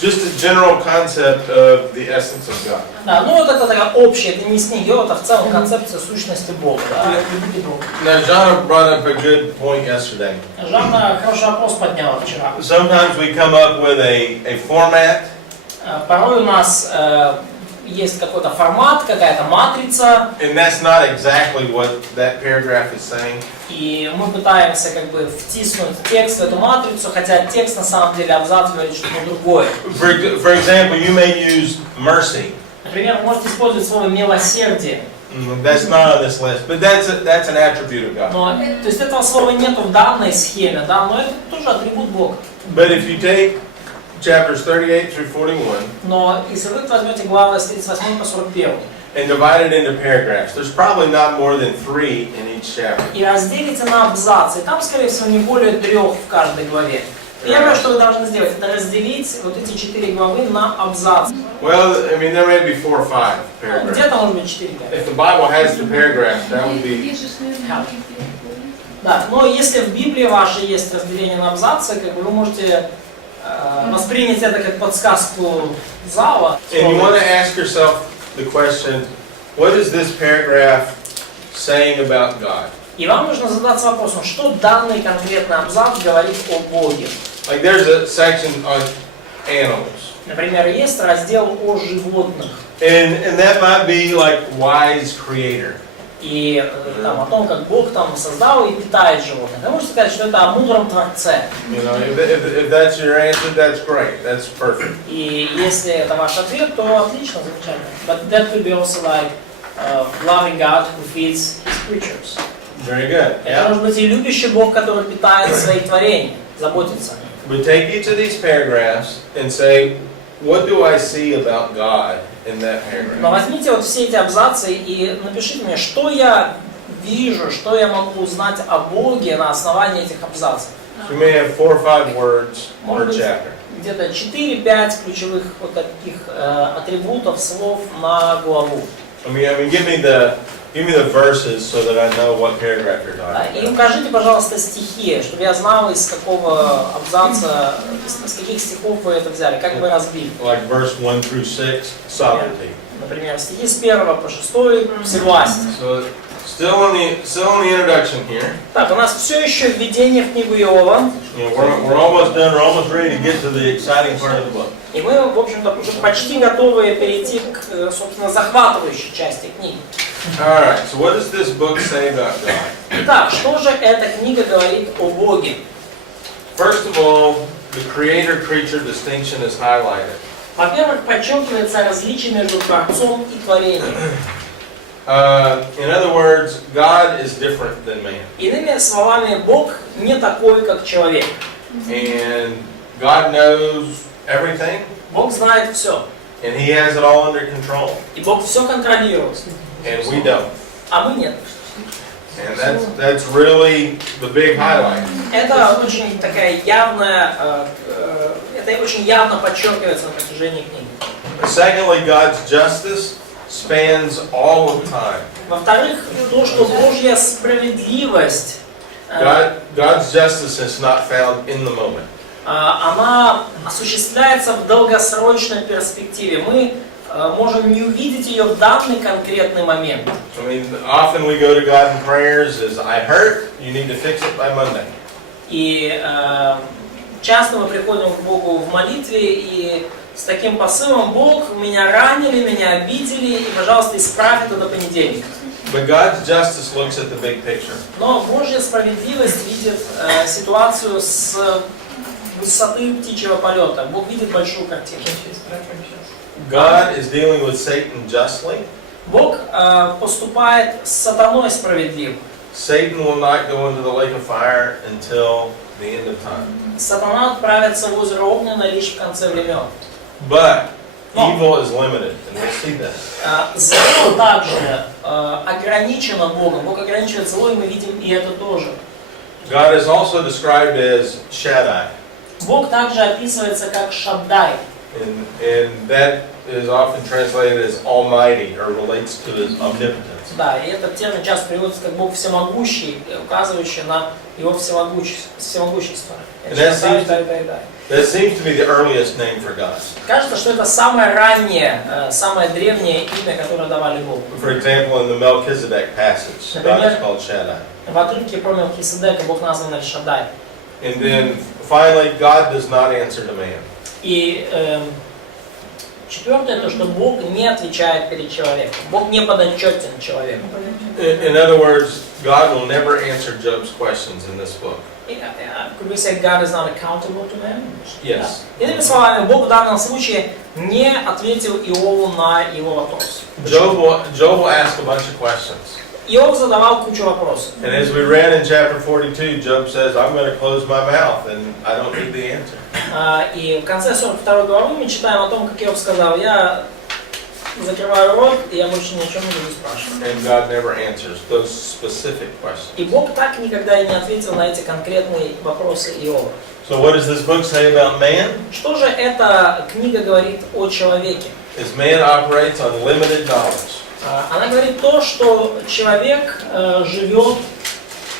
just a general concept of the essence of God. Да, ну вот это такая общая, это не с нее, это в целом концепция сущности Бога. Да? Любите Бога. Now, John brought up a good point yesterday. Жанна хороший вопрос подняла вчера. Sometimes we come up with a format. Порой у нас есть какой-то формат, какая-то матрица. And that's not exactly what that paragraph is saying. И мы пытаемся как бы втиснуть текст в эту матрицу, хотя текст на самом деле абзац говорит что-то другое. For example, you may use mercy. Например, вы можете использовать слово милосердие. That's not on this list, but that's an attribute of God. Но, то есть этого слова нету в данной схеме, да, но это тоже атрибут Бога. But if you take chapters 38 through 41 Но если вы возьмете главы с 38 по 41 and divide it into paragraphs, there's probably not more than 3 in each chapter. и разделите на абзацы, там, скорее всего, не более 3 в каждой главе. Первое, что вы должны сделать, это разделить вот эти 4 главы на абзацы. Well, I mean, there may be 4 or 5 paragraphs. Где-то может быть 4-5. If the Bible has the paragraphs, that would be. Да, но если в Библии вашей есть разделение на абзацы, как бы вы можете воспринять это как подсказку зала. And you want to ask yourself the question, what is this paragraph saying about God? И вам нужно задаться вопросом, что данный конкретный абзац говорит о Боге. Like there's a section on animals. Например, есть раздел о животных. And that might be like wise creator. И там, о том, как Бог там создал и питает животных. Вы можете сказать, что это о мудром Творце. You know, if that's your answer, that's great. That's perfect. И если это ваш ответ, то отлично, замечательно. But that could be also like loving God who feeds His creatures. Very good. Это может быть и любящий Бог, который питает свои творения, заботится о них. But take each of these paragraphs and say, what do I see about God in that paragraph? Но возьмите вот все эти абзацы и напишите мне, что я вижу, что я могу узнать о Боге на основании этих абзацев. So you may have 4 or 5 words per Может быть, chapter. где-то 4-5 ключевых вот таких атрибутов, слов на главу. I mean, give me the verses so that I know what paragraph you're talking И about. укажите, пожалуйста, стихи, чтобы я знал, из какого абзаца, из каких стихов вы это взяли, как вы разбили. Like verse 1 through 6, sovereignty. Например, стихи с 1 по 6 всевластие. So still on the introduction here. Так, у нас все еще введение в книгу Иова. You know, we're almost done. We're almost ready to get to the exciting part of the book. И мы, в общем-то, уже почти готовы перейти к, собственно, захватывающей части книги. All right. So what does this book say about God? Итак, что же эта книга говорит о Боге? First of all, the creator-creature distinction is highlighted. Во-первых, подчеркивается различие между Творцом и творением. In other words, God is different than man. Иными словами, Бог не такой, как человек. And God knows everything. Бог знает все. And He has it all under control. И Бог все контролирует. And we don't. А мы нет. And that's really the big highlight. Это очень такая явная, это очень явно подчеркивается на протяжении книги. Secondly, God's justice spans all of time. Во-вторых, то, что Божья справедливость, God's justice is not found in the moment. она осуществляется в долгосрочной перспективе. Мы можем не увидеть ее в данный конкретный момент. I mean, often we go to God in prayers is, I hurt, you need to fix it by Monday. И часто мы приходим к Богу в молитве и с таким посылом: Бог, меня ранили, меня обидели, и, пожалуйста, исправь это до понедельника. But God's justice looks at the big picture. Но Божья справедливость видит ситуацию с высоты птичьего полета. Бог видит большую картину. God is dealing with Satan justly. Бог поступает с сатаной справедливо. Satan will not go into the lake of fire until the end of time. Сатана отправится в озеро огненное лишь в конце времен. But evil is limited, and we'll see that. Зло также ограничено Богом. Бог ограничивает зло, и мы видим и это тоже. God is also described as Shaddai. Бог также описывается как Шаддай. And that is often translated as Almighty or relates to His omnipotence. Да, и этот термин часто приводится как Бог всемогущий, указывающий на Его всемогущество. That seems to be the earliest name for God. Кажется, что это самое раннее, самое древнее имя, которое давали Богу. For example, in the Melchizedek passage, God is called Shaddai. В отрывке про Мелхиседека Бог назван Эль-Шаддай. And then finally, God does not answer to man. И четвертое, то, что Бог не отвечает перед человеком. Бог не подотчетен человеку. In other words, God will never answer Job's questions in this book. Could we say God is not accountable to man? Yes. Иными словами, Бог в данном случае не ответил Иову на его вопрос. Job will ask a bunch of questions. Иов задавал кучу вопросов. And as we read in chapter 42, Job says, I'm going to close my mouth and I don't need the answer. И в конце 42 главы мы читаем о том, как Иов сказал: я закрываю рот, и я больше ни о чем не буду спрашивать. And God never answers those specific questions. И Бог так никогда и не ответил на эти конкретные вопросы Иова. So what does this book say about man? Что же эта книга говорит о человеке? Is man operates on limited knowledge. Она говорит то, что человек живет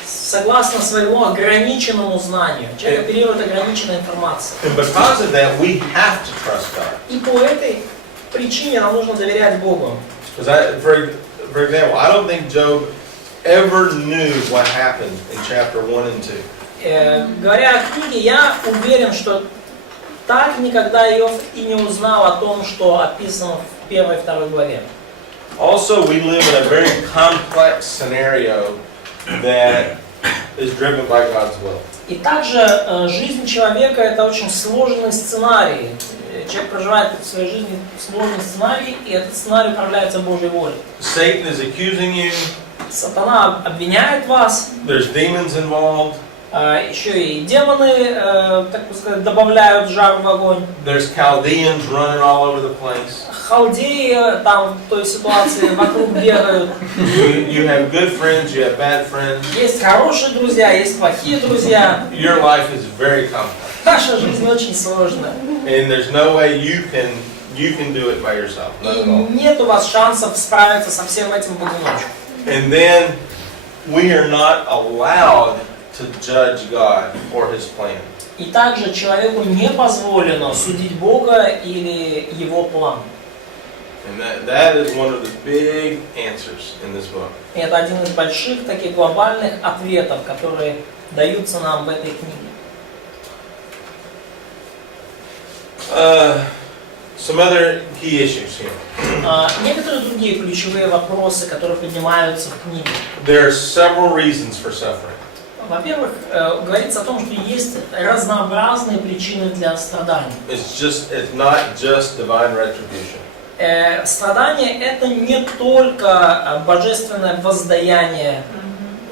согласно своему ограниченному знанию. Человек оперирует ограниченной информацией. And because of that, we have to trust God. И по этой причине нам нужно доверять Богу. Because for example, I don't think Job ever knew what happened in chapter 1 and 2. Говоря о книге, я уверен, что так никогда Иов и не узнал о том, что описано в 1 и 2 главе. Also, we live in a very complex scenario that is driven by God's will. И также жизнь человека — это очень сложный сценарий. Человек проживает в своей жизни сложный сценарий, и этот сценарий управляется Божьей волей. Satan is accusing you. Сатана обвиняет вас. There's demons involved. Еще и демоны, так бы сказать, добавляют жар в огонь. There's Chaldeans running all over the place. Халдеи там в той ситуации вокруг бегают. You have good friends, you have bad friends. Есть хорошие друзья, есть плохие друзья. Your life is very complex. Наша жизнь очень сложная. And there's no way you can do it by yourself. Not at all. Нет у вас шансов справиться со всем этим в одиночку. And then we are not allowed to judge God or His plan. И также человеку не позволено судить Бога или Его план. And that is one of the big answers in this book. И это один из больших таких глобальных ответов, которые даются нам в этой книге. Some other key issues here. Некоторые другие ключевые вопросы, которые поднимаются в книге. There are several reasons for suffering. Во-первых, говорится о том, что есть разнообразные причины для страданий. It's not just divine retribution. Страдание — это не только божественное воздаяние.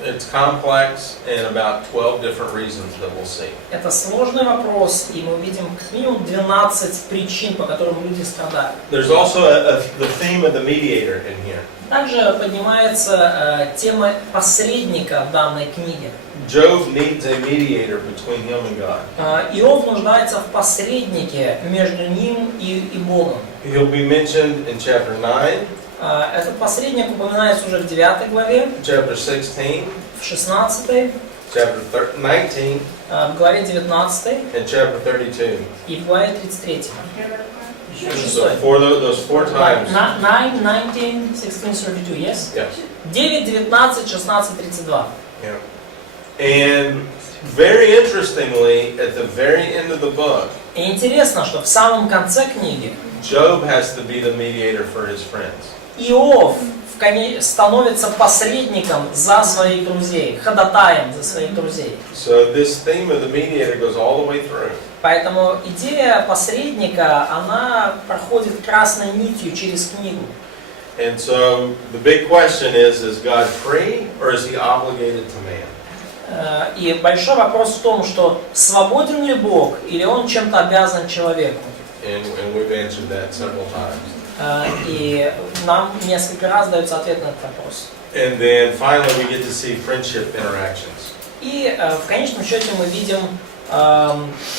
It's complex and about 12 different reasons that we'll see. Это сложный вопрос, и мы увидим как минимум 12 причин, по которым люди страдают. There's also the theme of the mediator in here. Также поднимается тема посредника в данной книге. Job needs a mediator between him and God. Иов нуждается в посреднике между ним и Богом. He'll be mentioned in chapter 9. Этот посредник упоминается уже в 9 главе, Chapter 16, в 16, chapter 19, в главе 19 and chapter 32. и в главе 33. So for those four times. 9, 19, 16, 32, yes? Yes. 9, 19, 16, 32. Yeah. And very interestingly, at the very end of the book, И интересно, что в самом конце книги Job has to be the mediator for his friends. Иов становится посредником за своих друзей, ходатаем за своих друзей. So this theme of the mediator goes all the way through. Поэтому идея посредника, она проходит красной нитью через книгу. And so the big question is God free or is he obligated to man? И большой вопрос в том, что свободен ли Бог или Он чем-то обязан человеку. And we've answered that several times. И нам несколько раз дается ответ на этот вопрос. And then finally we get to see friendship interactions. И в конечном счете мы видим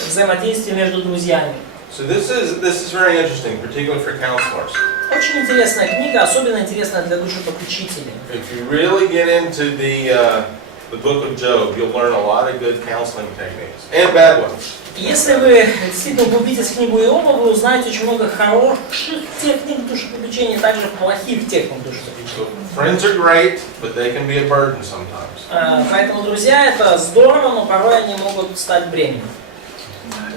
взаимодействие между друзьями. So this is very interesting, particularly for counselors. Очень интересная книга, особенно интересная для душепопечителей. If you really get into the book of Job, you'll learn a lot of good counseling techniques and bad ones. Если вы действительно углубитесь в книгу Иова, вы узнаете очень много хороших техник душепопечения, также плохих техник душепопечения. Friends are great, but they can be a burden sometimes. Поэтому друзья это здорово, но порой они могут стать бременем.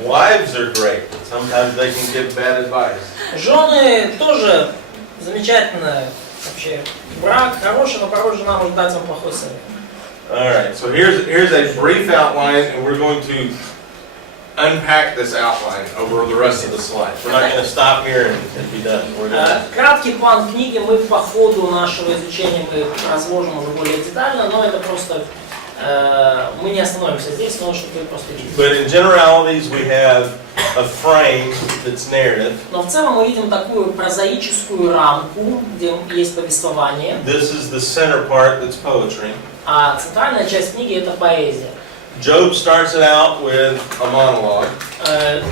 Wives are great, but sometimes they can give bad advice. Жены тоже замечательно, вообще брак хороший, но порой жена может дать вам плохой совет. All right, so here's a brief outline, and we're going to unpack this outline over the rest of the slides. We're not going to stop here and be done. We're gonna... Краткий план книги мы по ходу нашего изучения мы разложим уже более детально, но это просто мы не остановимся здесь, но чтобы вы просто видели. But in generalities, we have a frame that's narrative. Но в целом мы видим такую прозаическую рамку, где есть повествование. This is the center part that's poetry. А центральная часть книги это поэзия. Job starts it out with a monologue.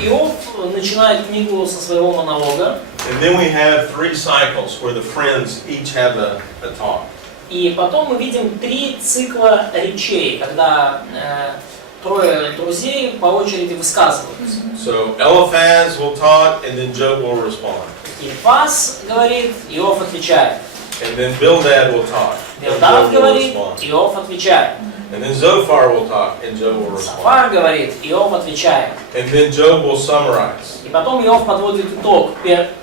Иов начинает книгу со своего монолога. And then we have 3 cycles where the friends each have a talk. И потом мы видим 3 цикла речей, когда трое друзей по очереди высказываются. So Eliphaz will talk, and then Job will respond. Илифаз говорит, Иов отвечает. And then Bildad will talk, and Билдад Job will говорит, respond. Иов отвечает. And then Zophar will talk, and Job will respond. Софар говорит, Иов отвечает. And then Job will summarize. И потом Иов подводит итог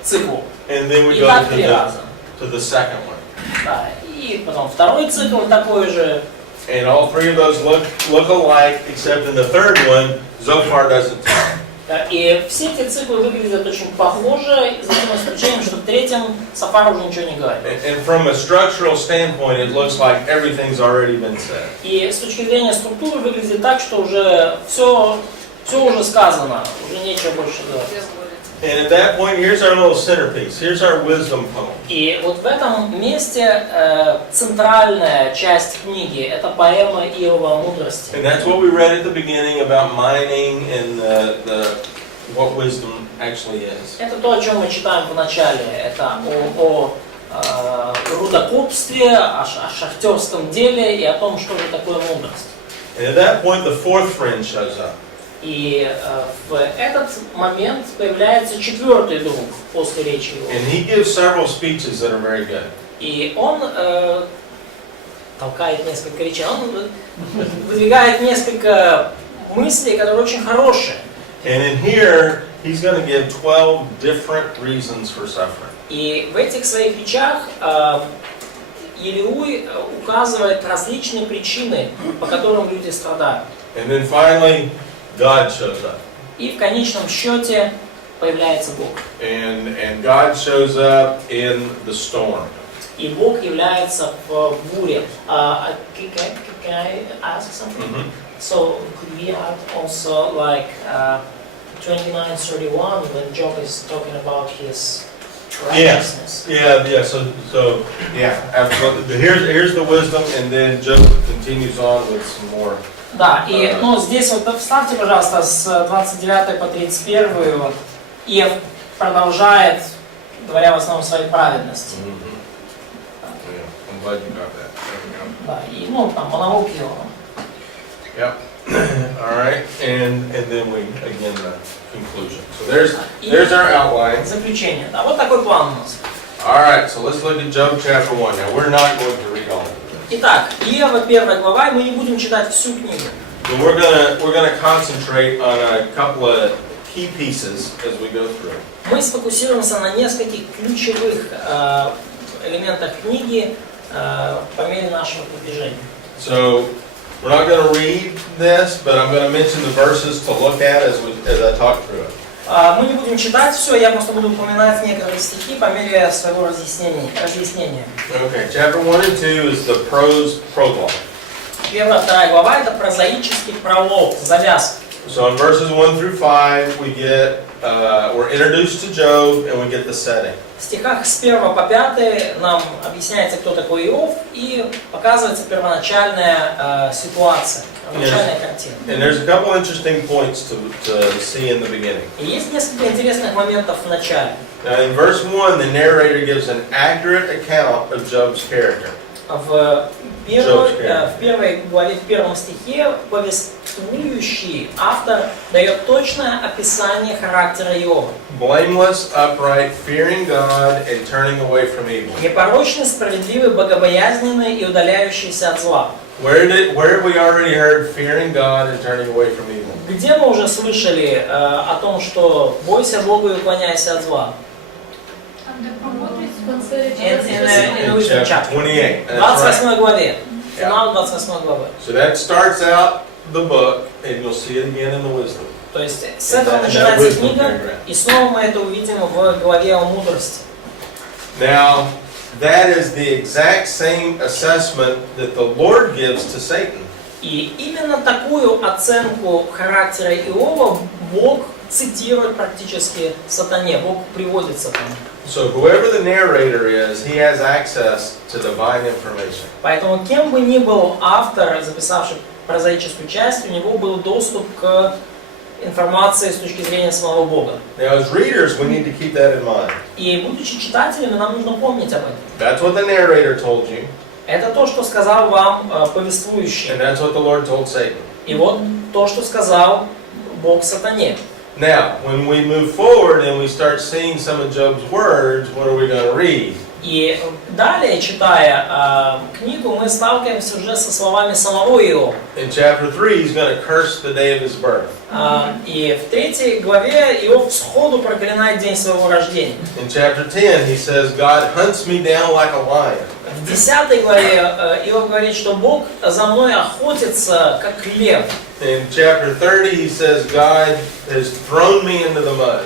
циклу. And then we И go так 3 раза. to the second one. Да. И потом второй цикл такой же. And all 3 of those look alike, except in the third one, Zophar doesn't talk. И все эти циклы выглядят очень похоже, за тем исключением, что в третьем Софар уже ничего не говорит. And from a structural standpoint, it looks like everything's already been said. И с точки зрения структуры выглядит так, что уже все уже сказано, уже нечего больше говорить. And at that point, here's our little centerpiece. Here's our wisdom poem. И вот в этом месте центральная часть книги – это поэма Иова о мудрости. And that's what we read at the beginning about mining and what wisdom actually is. Это то, о чем мы читаем в начале. Это о рудокопстве, о шахтерском деле и о том, что же такое мудрость. And at that point, the 4th friend shows up. И в этот момент появляется 4-й друг после речи его. And he gives several speeches that are very good. И он толкает несколько речей, он выдвигает несколько мыслей, которые очень хорошие. And in here, he's going to give 12 different reasons for suffering. И в этих своих речах Елеуй указывает различные причины, по которым люди страдают. And then finally, God shows up. И в конечном счете появляется Бог. And God shows up in the storm. И Бог является в буре. Can I ask something? Mm-hmm. So could we add also like 29:31 when Job is talking about his righteousness? Yeah. So yeah, absolutely. Here's the wisdom, and then Job continues on with some more. Да, и ну, здесь вот вставьте, пожалуйста, с 29 по 31, вот, Иов продолжает, говоря в основном о своей праведности. Yeah, I'm glad you got that. Да, и ну, там монолог Иова. Yep. All right, and then we again the conclusion. So there's our outline. Заключение. Да, вот такой план у нас. All right, so let's look at Job chapter 1. Now we're not going to read all of it. Итак, Иова 1 глава, и мы не будем читать всю книгу. So we're gonna concentrate on a couple of key pieces as we go through. Мы сфокусируемся на нескольких ключевых элементах книги по мере нашего продвижения. So we're not going to read this, but I'm going to mention the verses to look at as I talk through it. Мы не будем читать все, я просто буду упоминать некоторые стихи по мере своего разъяснения. Okay, chapter 1 and 2 is the prose prologue. 1-2 глава это прозаический пролог, завязка. So in verses 1 through 5 we're introduced to Job and we get the setting. В стихах с 1 по 5 нам объясняется, кто такой Иов, и показывается первоначальная ситуация, начальная картина. And there's a couple interesting points to see in the beginning. И есть несколько интересных моментов в начале. Now in verse 1, the narrator gives an accurate account of Job's character. В первой главе, в первом стихе, повествующий автор дает точное описание характера Иова. Blameless, upright, fearing God, and turning away from evil. Непорочный, справедливый, богобоязненный и удаляющийся от зла. Where have we already heard fearing God and turning away from evil? Где мы уже слышали о том, что бойся Бога и уклоняйся от зла? In chapter 28. 28 главе. Финал 28 главы. So that starts out the book, and you'll see it again in the wisdom. То есть с этого начинается книга, и снова мы это увидим в главе о мудрости. Now, that is the exact same assessment that the Lord gives to Satan. И именно такую оценку характера Иова Бог цитирует практически сатане. Бог приводит сатане. So whoever the narrator is, he has access to divine information. Поэтому кем бы ни был автор, записавший прозаическую часть, у него был доступ к информации с точки зрения самого Бога. Now, as readers, we need to keep that in mind. И будучи читателями, нам нужно помнить об этом. That's what the narrator told you, Это то, что сказал вам повествующий. and that's what the Lord told Satan. И вот то, что сказал Бог сатане. Now, when we move forward and we start seeing some of Job's words, what are we going to read? И далее, читая книгу, мы сталкиваемся уже со словами самого Иова. In chapter 3, he's going to curse the day of his birth. И в 3 главе Иов сходу проклинает день своего рождения. In chapter 10, he says, God hunts me down like a lion. В 10 главе Иов говорит, что Бог за мной охотится, как лев. In chapter 30, he says, God has thrown me into the mud.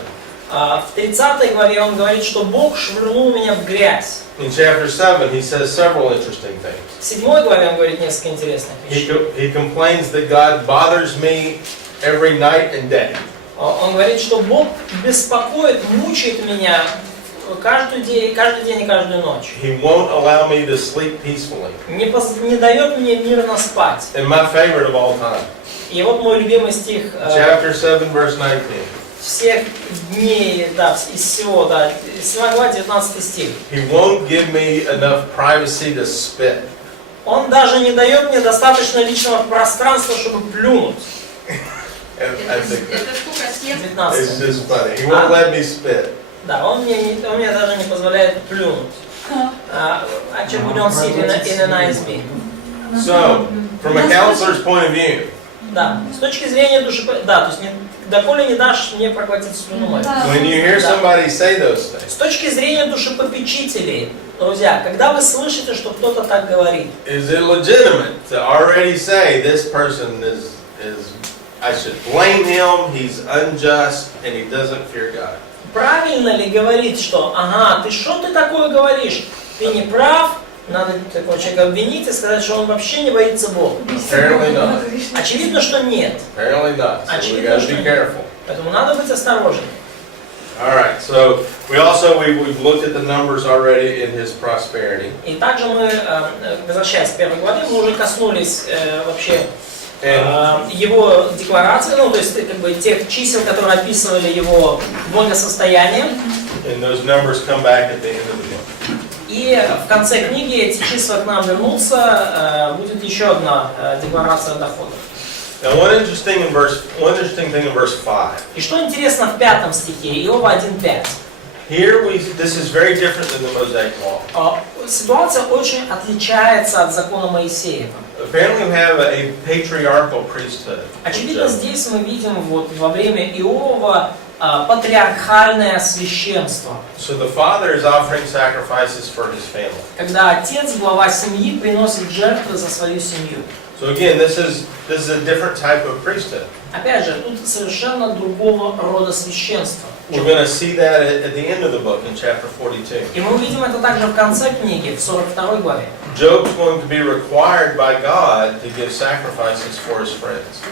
В 30 главе он говорит, что Бог швырнул меня в грязь. In chapter 7, he says several interesting things. В 7 главе он говорит несколько интересных вещей. He complains that God bothers me every night and day. Он говорит, что Бог беспокоит, мучает меня каждый день и каждую ночь. He won't allow me to sleep peacefully. Не дает мне мирно спать. And my favorite of all time. И вот мой любимый стих. Chapter 7, verse 19. Всех дней, да, из всего, да, 7 глава, 19 стих. He won't give me enough privacy to spit. Он даже не дает мне достаточно личного пространства, чтобы плюнуть. Это сколько стих? 19. It's just funny. He won't let me spit. Да, он мне даже не позволяет плюнуть. Actually, we don't see it in an ISB. So, from a counselor's point of view, Да, с точки зрения души, да, то есть доколе не дашь мне проглотить слюну мою. when you hear somebody say those things, С точки зрения душепопечителей, друзья, когда вы слышите, что кто-то так говорит, is it legitimate to already say this person is I should blame him, he's unjust, and he doesn't fear God? правильно ли говорить, что ага, что ты такое говоришь, ты не прав, надо такого человека обвинить и сказать, что он вообще не боится Бога? Apparently not. Очевидно, что нет. Apparently not. So we Очевидно, got to что be нет. careful. Поэтому надо быть осторожным. All right. So we've looked at the numbers already in his prosperity. И также мы, возвращаясь к первой главе, мы уже коснулись вообще его декларации, ну, то есть как бы тех чисел, которые описывали его благосостояние. And those numbers come back at the end of the book. И в конце книги эти числа к нам вернутся, будет еще одна декларация доходов. Now, one interesting thing in verse 5. И что интересно в 5 стихе, Иова 1:5. Here this is very different than the Mosaic Law. Ситуация очень отличается от закона Моисеева. Apparently, we have a patriarchal priesthood. Очевидно, здесь мы видим вот во время Иова патриархальное священство. So the father is offering sacrifices for his family. Когда отец, глава семьи, приносит жертвы за свою семью. So again, this is a different type of priesthood. Опять же, тут совершенно другого рода священство. We're going to see that at the end of the book in chapter 42. И мы увидим это также в конце книги, в 42 главе. Job's going to be required by God to give sacrifices for his friends.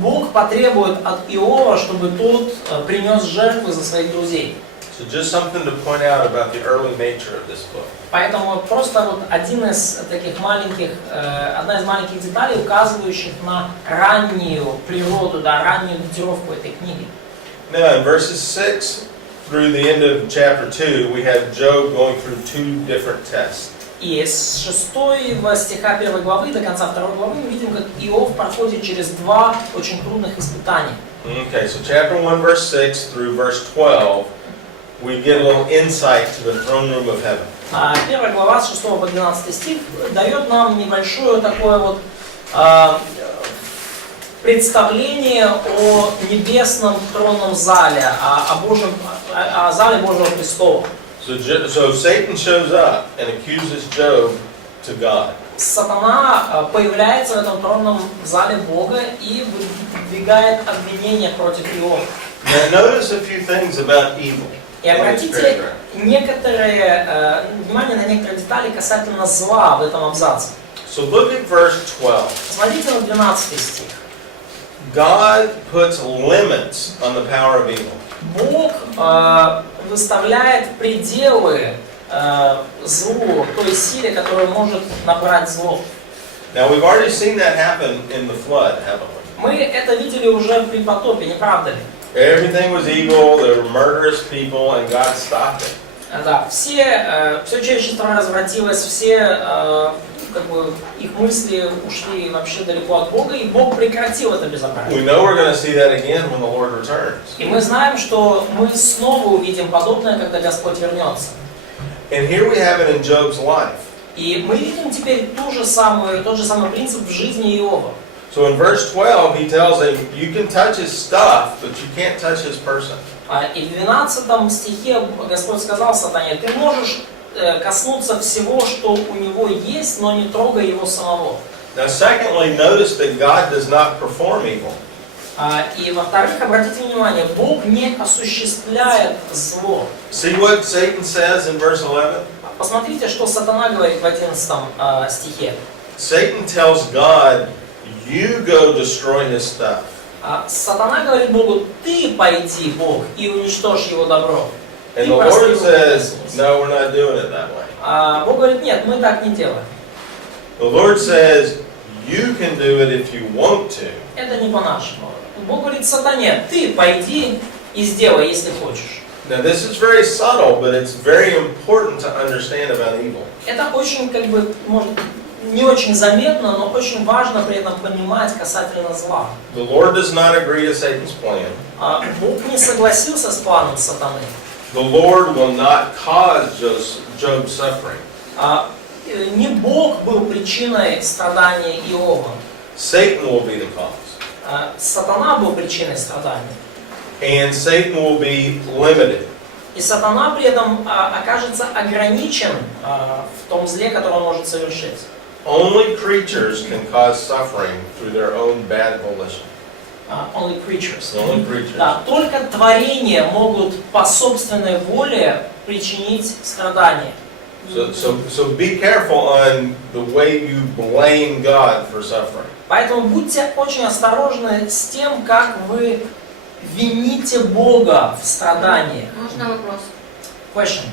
Бог потребует от Иова, чтобы тот принес жертвы за своих друзей. So just something to point out about the early nature of this book. Поэтому просто вот одна из маленьких деталей, указывающих на раннюю природу, да, раннюю датировку этой книги. Now in verses 6 through the end of chapter 2, we have Job going through two different tests. И с 6 стиха 1 главы до конца 2 главы мы видим, как Иов проходит через два очень трудных испытания. Okay, so chapter 1 verse 6 through verse 12, we get a little insight to the throne room of heaven. 1 глава с 6 по 12 стих дает нам небольшое такое вот представление о небесном тронном зале, о зале Божьего престола. So Satan shows up and accuses Job to God. Сатана появляется в этом тронном зале Бога и выдвигает обвинения против Иова. Now notice a few things about evil. И обратите внимание на некоторые детали касательно зла в этом абзаце. So look at verse 12. Смотрите на 12 стих. God puts limits on the power of evil. Бог выставляет пределы злу, той силе, которая может набрать зло. Now we've already seen that happen in the flood, haven't we? Мы это видели уже при потопе, не правда ли? Everything was evil, there were murderous people, and God stopped it. Да, все человечество развратилось, все их мысли ушли вообще далеко от Бога, и Бог прекратил это безобразие. We know we're going to see that again when the Lord returns. И мы знаем, что мы снова увидим подобное, когда Господь вернется. And here we have it in Job's life. И мы видим теперь тот же самый принцип в жизни Иова. So in verse 12 he tells him, you can touch his stuff, but you can't touch his person. И в 12 стихе Господь сказал Сатане: ты можешь коснуться всего, что у него есть, но не трогай его самого. Now secondly, notice that God does not perform evil. И во-вторых, обратите внимание, Бог не осуществляет зло. See what Satan says in verse 11? Посмотрите, что Сатана говорит в 11 стихе. Satan tells God, you go destroy his stuff. Сатана говорит Богу: ты пойди, Бог, и уничтожь его добро. And the Lord says, no, we're not doing it that way. Бог говорит: нет, мы так не делаем. The Lord says, you can do it if you want to. Это не по-нашему. Бог говорит Сатане: ты пойди и сделай, если хочешь. Now this is very subtle, but it's very important to understand about evil. Это очень, может, не очень заметно, но очень важно при этом понимать касательно зла. The Lord does not agree to Satan's plan. Бог не согласился с планом Сатаны. The Lord will not cause Job's suffering. Не Бог был причиной страдания Иова. Satan will be the cause. Сатана был причиной страдания. And Satan will be limited. И Сатана при этом окажется ограничен в том зле, которое он может совершить. Only creatures can cause suffering through their own bad volition. Only creatures. Only creatures. Да, только творения могут по собственной воле причинить страдания. So be careful on the way you blame God for suffering. Поэтому будьте очень осторожны с тем, как вы вините Бога в страдании. Можно вопрос? Question.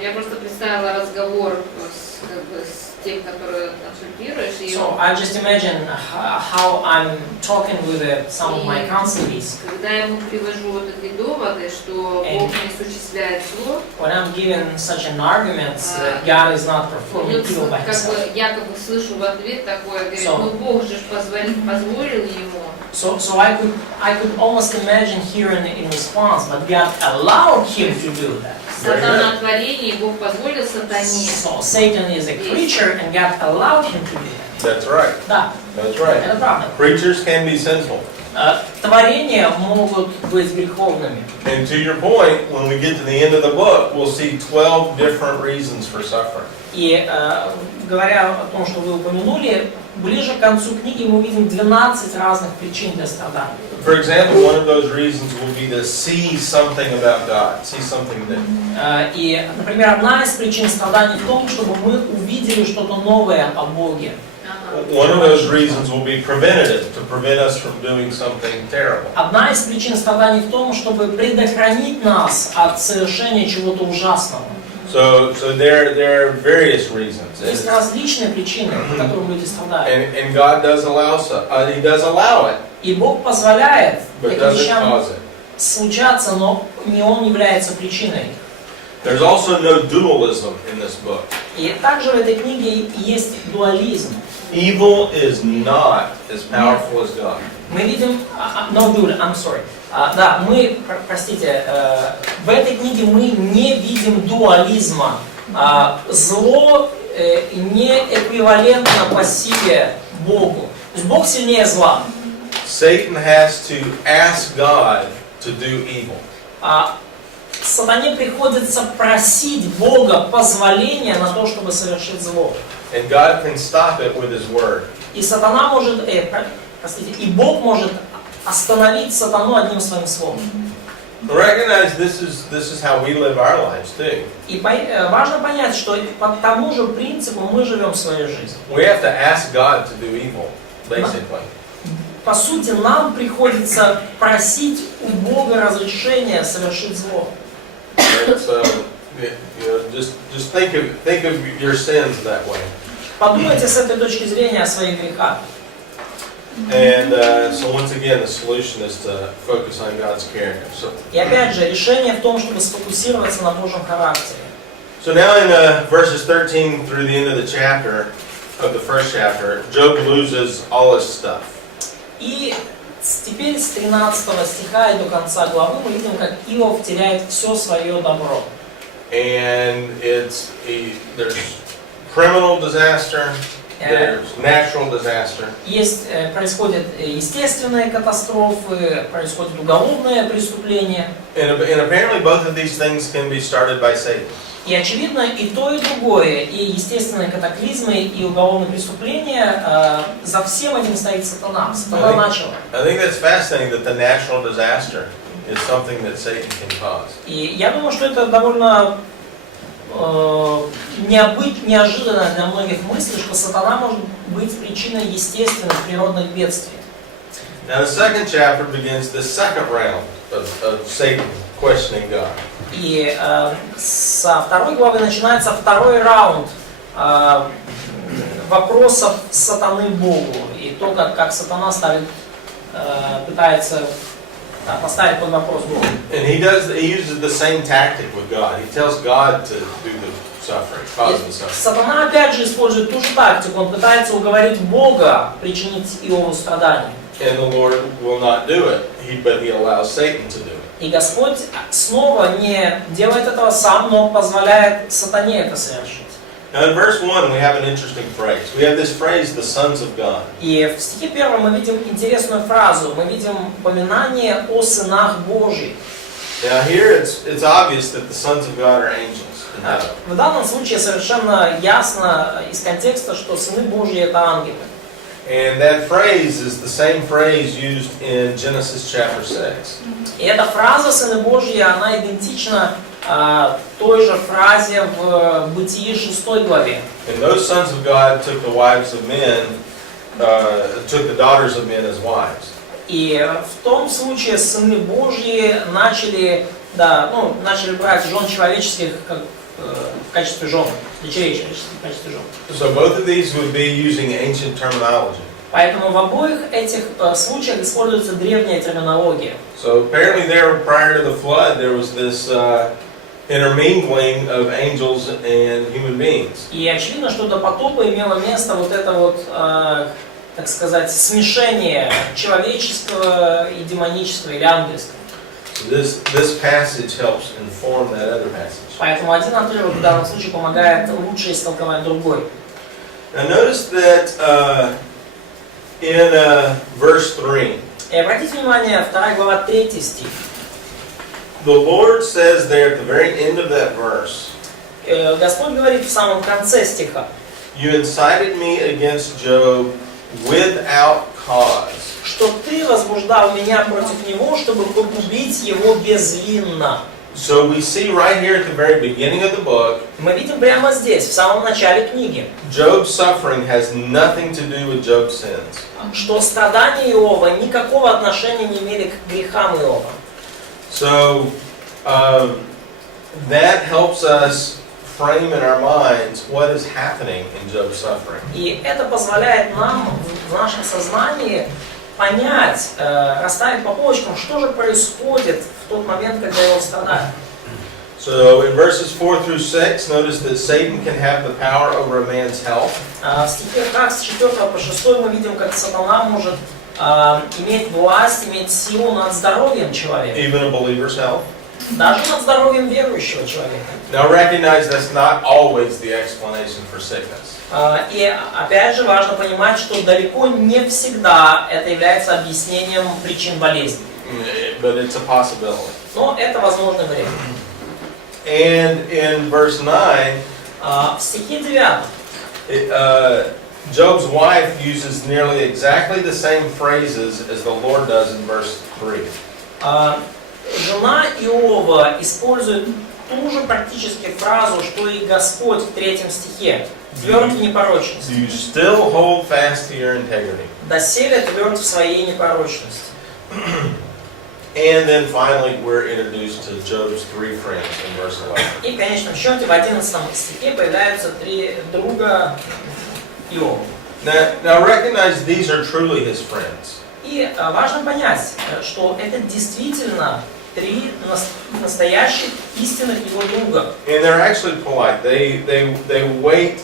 Я просто представила разговор с тем, который консультируешь. So I just imagine how I'm talking with some of my counselees. Когда я ему привожу вот эти доводы, что Бог не осуществляет зло, when I'm given such an argument that God is not performing evil by himself. якобы слышу в ответ такое, говорит, ну Бог же позволил ему. So I could almost imagine hearing in response, but God allowed him to do that. Сатана творение, Бог позволил сатане. So Satan is a creature, and God allowed him to do that. That's right. Да. That's right. Это правда. Creatures can be sinful. Творения могут быть греховными. And to your point, when we get to the end of the book, we'll see 12 different reasons for suffering. И говоря о том, что вы упомянули, ближе к концу книги мы увидим 12 разных причин для страданий. For example, one of those reasons will be to see something about God, see something new. И, например, одна из причин страданий в том, чтобы мы увидели что-то новое о Боге. One of those reasons will be preventative, to prevent us from doing something terrible. Одна из причин страданий в том, чтобы предохранить нас от совершения чего-то ужасного. So there are various reasons. Есть различные причины, по которым люди страдают. And God does allow He does allow it, И Бог позволяет but таким doesn't вещам cause it. случаться, но не Он является причиной. There's also no dualism in this book. И также в этой книге есть дуализм. Evil is not as powerful as God. Мы видим, no dual, I'm sorry. Да, мы, простите, в этой книге мы не видим дуализма. Зло не эквивалентно по силе Богу. То есть Бог сильнее зла. Satan has to ask God to do evil. Сатане приходится просить Бога позволения на то, чтобы совершить зло. And God can stop it with His word. И сатана может, и Бог может остановить сатану одним своим словом. Recognize this is how we live our lives too. И важно понять, что по тому же принципу мы живем свою жизнь. We have to ask God to do evil, basically. По сути, нам приходится просить у Бога разрешения совершить зло. So, just think of your sins that way. Подумайте с этой точки зрения о своих грехах. And so once again, the solution is to focus on God's character. И опять же, решение в том, чтобы сфокусироваться на Божьем характере. So now in verses 13 through the end of the chapter, of the first chapter, Job loses all his stuff. И теперь с 13 стиха и до конца главы мы видим, как Иов теряет все свое добро. And there's criminal disaster, there's natural disaster. Происходят естественные катастрофы, происходят уголовные преступления. And apparently both of these things can be started by Satan. И очевидно, и то, и другое, и естественные катаклизмы, и уголовные преступления, за всем этим стоит сатана. Сатана начал. I think that's fascinating that the natural disaster is something that Satan can cause. И я думаю, что это довольно неожиданно для многих мысль, что сатана может быть причиной естественных природных бедствий. Now the second chapter begins the second round of Satan questioning God. И со второй главы начинается второй раунд вопросов сатаны Богу. И то, как сатана пытается поставить под вопрос Бога. And he uses the same tactic with God. He tells God to do the suffering, cause the suffering. Сатана опять же использует ту же тактику. Он пытается уговорить Бога причинить Иову страдания. And the Lord will not do it, but He allows Satan to do it. И Господь снова не делает этого сам, но позволяет сатане это совершить. Now in verse 1 we have an interesting phrase. We have this phrase, the sons of God. И в стихе 1 мы видим интересную фразу. Мы видим упоминание о сынах Божьих. Now here it's obvious that the sons of God are angels in heaven. В данном случае совершенно ясно из контекста, что сыны Божьи это ангелы. And that phrase is the same phrase used in Genesis chapter 6. И эта фраза «сыны Божьи», она идентична той же фразе в Бытии 6 главе. And those sons of God took the wives of men, took the daughters of men as wives. И в том случае сыны Божьи начали брать жен человеческих в качестве жен, дочерей человеческих в качестве жен. So both of these would be using ancient terminology. Поэтому в обоих этих случаях используется древняя терминология. So apparently there, prior to the flood, there was this intermingling of angels and human beings. И очевидно, что до потопа имело место вот это вот, так сказать, смешение человеческого и демонического или ангельского. This passage helps inform that other passage. Поэтому один отрывок в данном случае помогает лучше истолковать другой. Now notice that in verse 3. И обратите внимание, 2 глава 3 стих. The Lord says there at the very end of that verse, Господь говорит в самом конце стиха: You incited me against Job without cause. Что ты возбуждал меня против него, чтобы погубить его безвинно. So we see right here at the very beginning of the book, Мы видим прямо здесь, в самом начале книги, Job's suffering has nothing to do with Job's sins. что страдания Иова никакого отношения не имели к грехам Иова. So that helps us frame in our minds what is happening in Job's suffering. И это позволяет нам в нашем сознании понять, расставить по полочкам, что же происходит в тот момент, когда Иов страдает. So in verses 4 through 6, notice that Satan can have the power over a man's health. В стихе так, с 4 по 6 мы видим, как сатана может иметь власть, иметь силу над здоровьем человека. Even a believer's health. Даже над здоровьем верующего человека. Now recognize that's not always the explanation for sickness. И опять же важно понимать, что далеко не всегда это является объяснением причин болезни. But it's a possibility. Но это возможный вариант. And in verse 9, В стихе 9 Job's wife uses nearly exactly the same phrases as the Lord does in verse 3. жена Иова использует ту же практически фразу, что и Господь в 3 стихе. Тверд в непорочности. Do you still hold fast to your integrity? Доселе тверд в своей непорочности. And then finally, we're introduced to Job's 3 friends in verse 11. И в конечном счете в 11 стихе появляются 3 друга Иова. Now recognize these are truly his friends. И важно понять, что это действительно 3 настоящих истинных его друга. And they're actually polite. They wait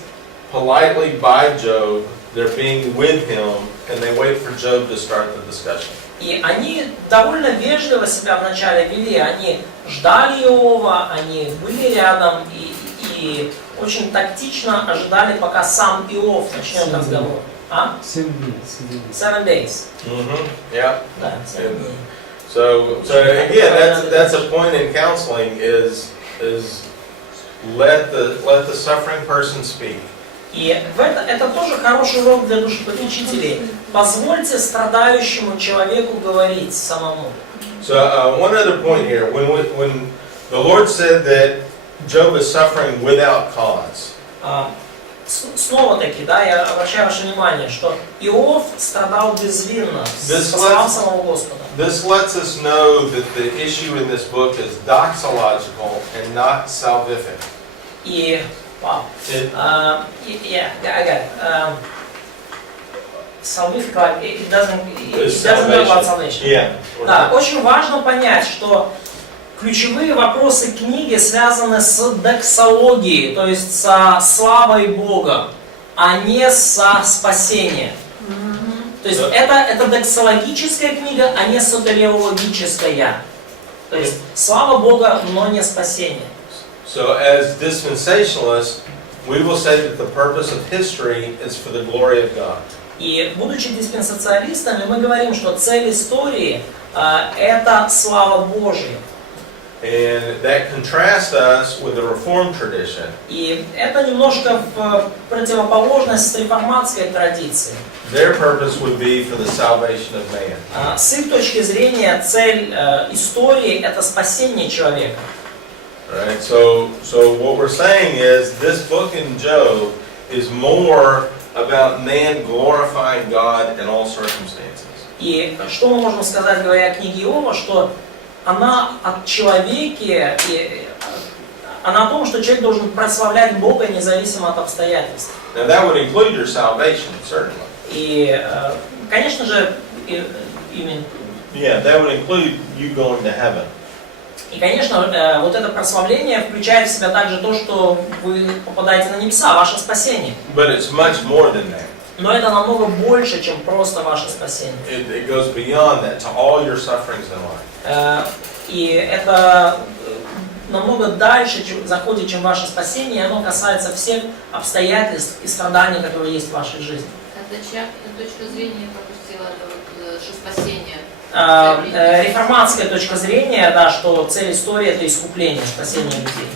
politely by Job. They're being with him, and they wait for Job to start the discussion. И они довольно вежливо себя вначале вели, они ждали Иова, они были рядом и очень тактично ожидали, пока сам Иов начнет разговор. 7 дней. 7 days. Yeah. Да, 7 дней. So again, that's a point in counseling is let the suffering person speak. И это тоже хороший урок для душепопечителей. Позвольте страдающему человеку говорить самому. So one other point here, when the Lord said that Job is suffering without cause. Снова-таки, да, я обращаю ваше внимание, что Иов страдал безвинно, по словам самого Господа. This lets us know that the issue in this book is doxological and not salvific. И wow. Yeah, I got it. Salvific, it doesn't know about salvation. Yeah. Да, очень важно понять, что ключевые вопросы книги связаны с доксологией, то есть со славой Бога, а не со спасением. То есть это доксологическая книга, а не сотериологическая. То есть слава Бога, но не спасение. So as dispensationalists, we will say that the purpose of history is for the glory of God. И будучи диспенсациалистами, мы говорим, что цель истории это слава Божья. And that contrasts us with the Reformed tradition. И это немножко в противоположность с реформатской традицией. Their purpose would be for the salvation of man. С их точки зрения цель истории это спасение человека. Right? So what we're saying is this book in Job is more about man glorifying God in all circumstances. И что мы можем сказать, говоря о книге Иова, что она о человеке, и она о том, что человек должен прославлять Бога независимо от обстоятельств. Now that would include your salvation, certainly. И, конечно же, именно. Yeah, that would include you going to heaven. И, конечно, вот это прославление включает в себя также то, что вы попадаете на небеса, ваше спасение. But it's much more than that. Но это намного больше, чем просто ваше спасение. It goes beyond that to all your sufferings in life. И это намного дальше заходит, чем ваше спасение, и оно касается всех обстоятельств и страданий, которые есть в вашей жизни. Это чья точка зрения пропустила, что спасение? Реформатская точка зрения, да, что цель истории это искупление, спасение людей.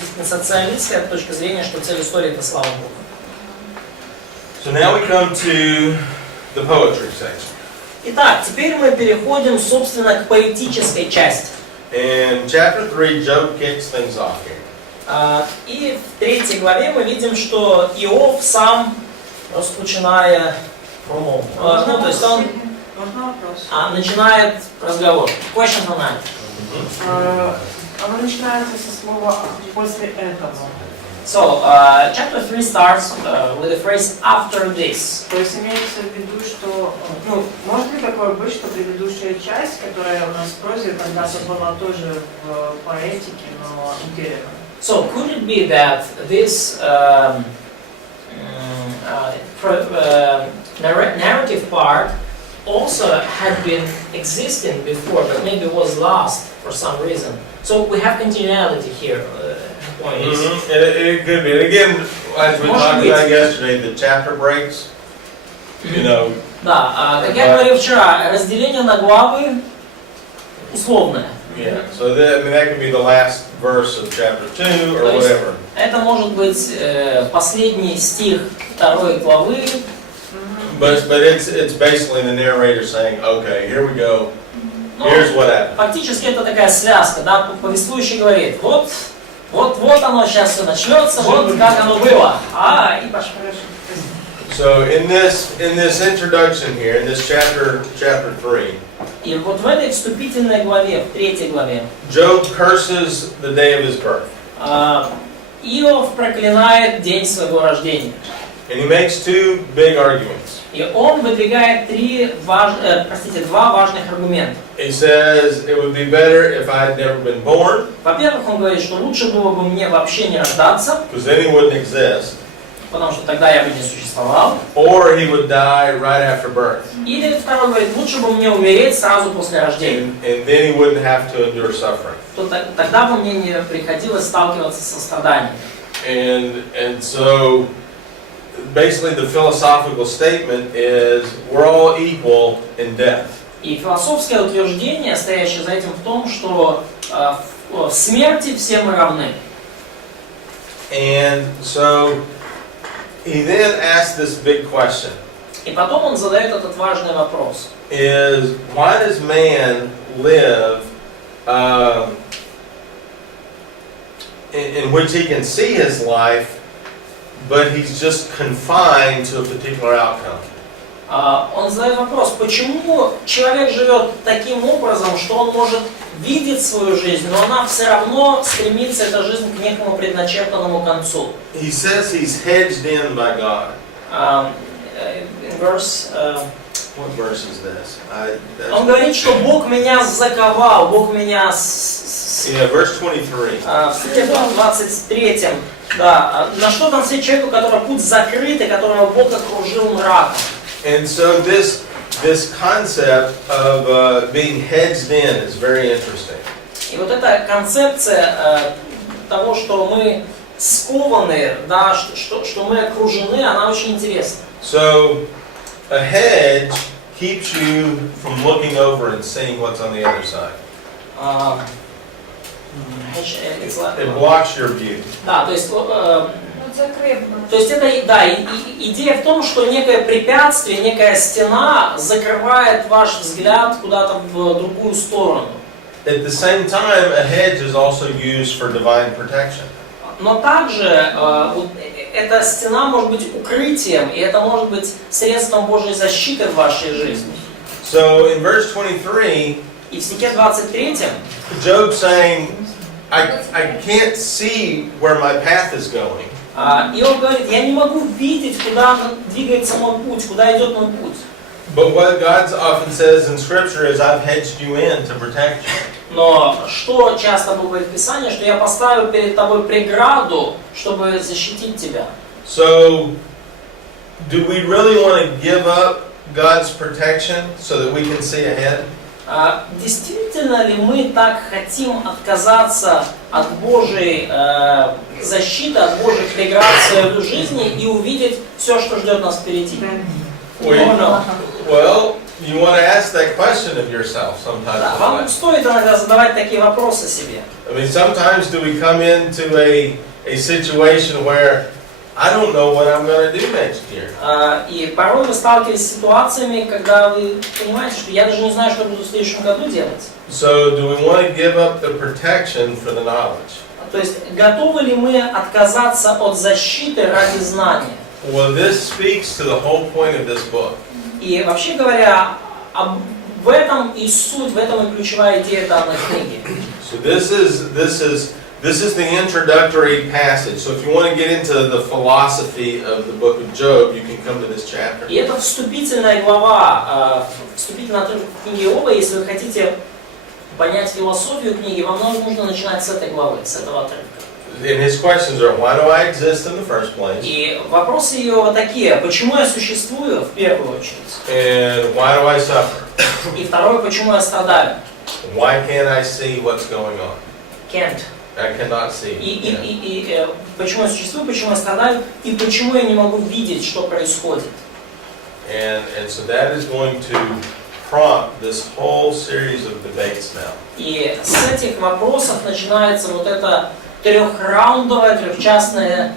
Диспенсациалистская точка зрения, что цель истории это слава Богу. So now we come to the poetry section. Итак, теперь мы переходим, собственно, к поэтической части. In chapter 3, Job kicks things off here. И в 3 главе мы видим, что Иов сам распочинает промову. Ну, то есть он начинает разговор. Question for that. Оно начинается со слова «после этого». So, chapter 3 starts with the phrase after this. То есть имеется в виду, что, ну, может ли такое быть, что предыдущая часть, которая у нас в прозе когда-то была тоже в поэтике, но утеряна? So, could it be that this narrative part also had been existing before, but maybe was lost for some reason? So we have continuality here. Point is. It could be. And again, as we talked about yesterday, the chapter breaks. You know. Да, как я говорил вчера, разделение на главы условное. Yeah. So that could be the last verse of chapter 2 or whatever. Это может быть последний стих 2 главы. But it's basically the narrator saying, okay, here we go. Here's what happened. Фактически это такая связка, да, повествующий говорит, вот оно сейчас все начнется, вот как оно было. И пошло. So in this introduction here, in this chapter 3, И вот в этой вступительной главе, в 3 главе, Job curses the day of his birth. Иов проклинает день своего рождения. And he makes 2 big arguments. И он выдвигает 2 важных аргумента. He says it would be better if I had never been born, Во-первых, он говорит, что лучше было бы мне вообще не рождаться, because then he wouldn't exist. потому что тогда я бы не существовал. Or he would die right after birth. Или второй говорит, лучше бы мне умереть сразу после рождения. And then he wouldn't have to endure suffering. То тогда бы мне не приходилось сталкиваться со страданиями. And so basically the philosophical statement is we're all equal in death. И философское утверждение, стоящее за этим, в том, что в смерти все мы равны. And so he then asks this big question. И потом он задает этот важный вопрос. Is why does man live in which he can see his life, but he's just confined to a particular outcome? Он задает вопрос, почему человек живет таким образом, что он может видеть свою жизнь, но она все равно стремится, эта жизнь, к некому предначертанному концу. He says he's hedged in by God. In verse, What verse is this? он говорит, что Бог меня заковал, Бог меня Yeah, verse 23. в стихе 23, да, на что там все человеку, у которого путь закрыт, и которого Бог окружил мраком. And so this concept of being hedged in is very interesting. И вот эта концепция того, что мы скованы, да, что мы окружены, она очень интересна. So a hedge keeps you from looking over and seeing what's on the other side. It blocks your view. Да, то есть это, да, идея в том, что некое препятствие, некая стена закрывает ваш взгляд куда-то в другую сторону. At the same time, a hedge is also used for divine protection. Но также вот, эта стена может быть укрытием, и это может быть средством Божьей защиты в вашей жизни. So in verse 23, И в стихе 23 Job saying, I can't see where my path is going. Иов говорит, я не могу видеть, куда двигается мой путь, куда идет мой путь. But what God often says in Scripture is, I've hedged you in to protect you. Но что часто бывает в Писании, что я поставил перед тобой преграду, чтобы защитить тебя. So, do we really want to give up God's protection so that we can see ahead? Действительно ли мы так хотим отказаться от Божьей защиты, от Божьих преград в своей жизни и увидеть все, что ждет нас впереди? Well, you want to ask that question of yourself sometimes. Вам стоит иногда задавать такие вопросы себе. I mean, sometimes do we come into a situation where I don't know what I'm going to do next year. И порой вы сталкиваетесь с ситуациями, когда вы понимаете, что я даже не знаю, что буду в следующем году делать. So do we want to give up the protection for the knowledge? То есть, готовы ли мы отказаться от защиты ради знания? Well, this speaks to the whole point of this book. И вообще говоря, в этом и суть, в этом и ключевая идея данной книги. So this is the introductory passage. So if you want to get into the philosophy of the book of Job, you can come to this chapter. И это вступительная глава, вступительный отрывок книги Иова. Если вы хотите понять философию книги, вам нужно начинать с этой главы, с этого отрывка. And his questions are, why do I exist in the first place? И вопросы Иова такие: почему я существую в первую очередь? And why do I suffer? И второе: почему я страдаю? Why can't I see what's going on? Can't. I cannot see. И почему я существую, почему я страдаю, и почему я не могу видеть, что происходит. And so that is going to prompt this whole series of debates now. И с этих вопросов начинается вот эта трехраундовая, трехчастная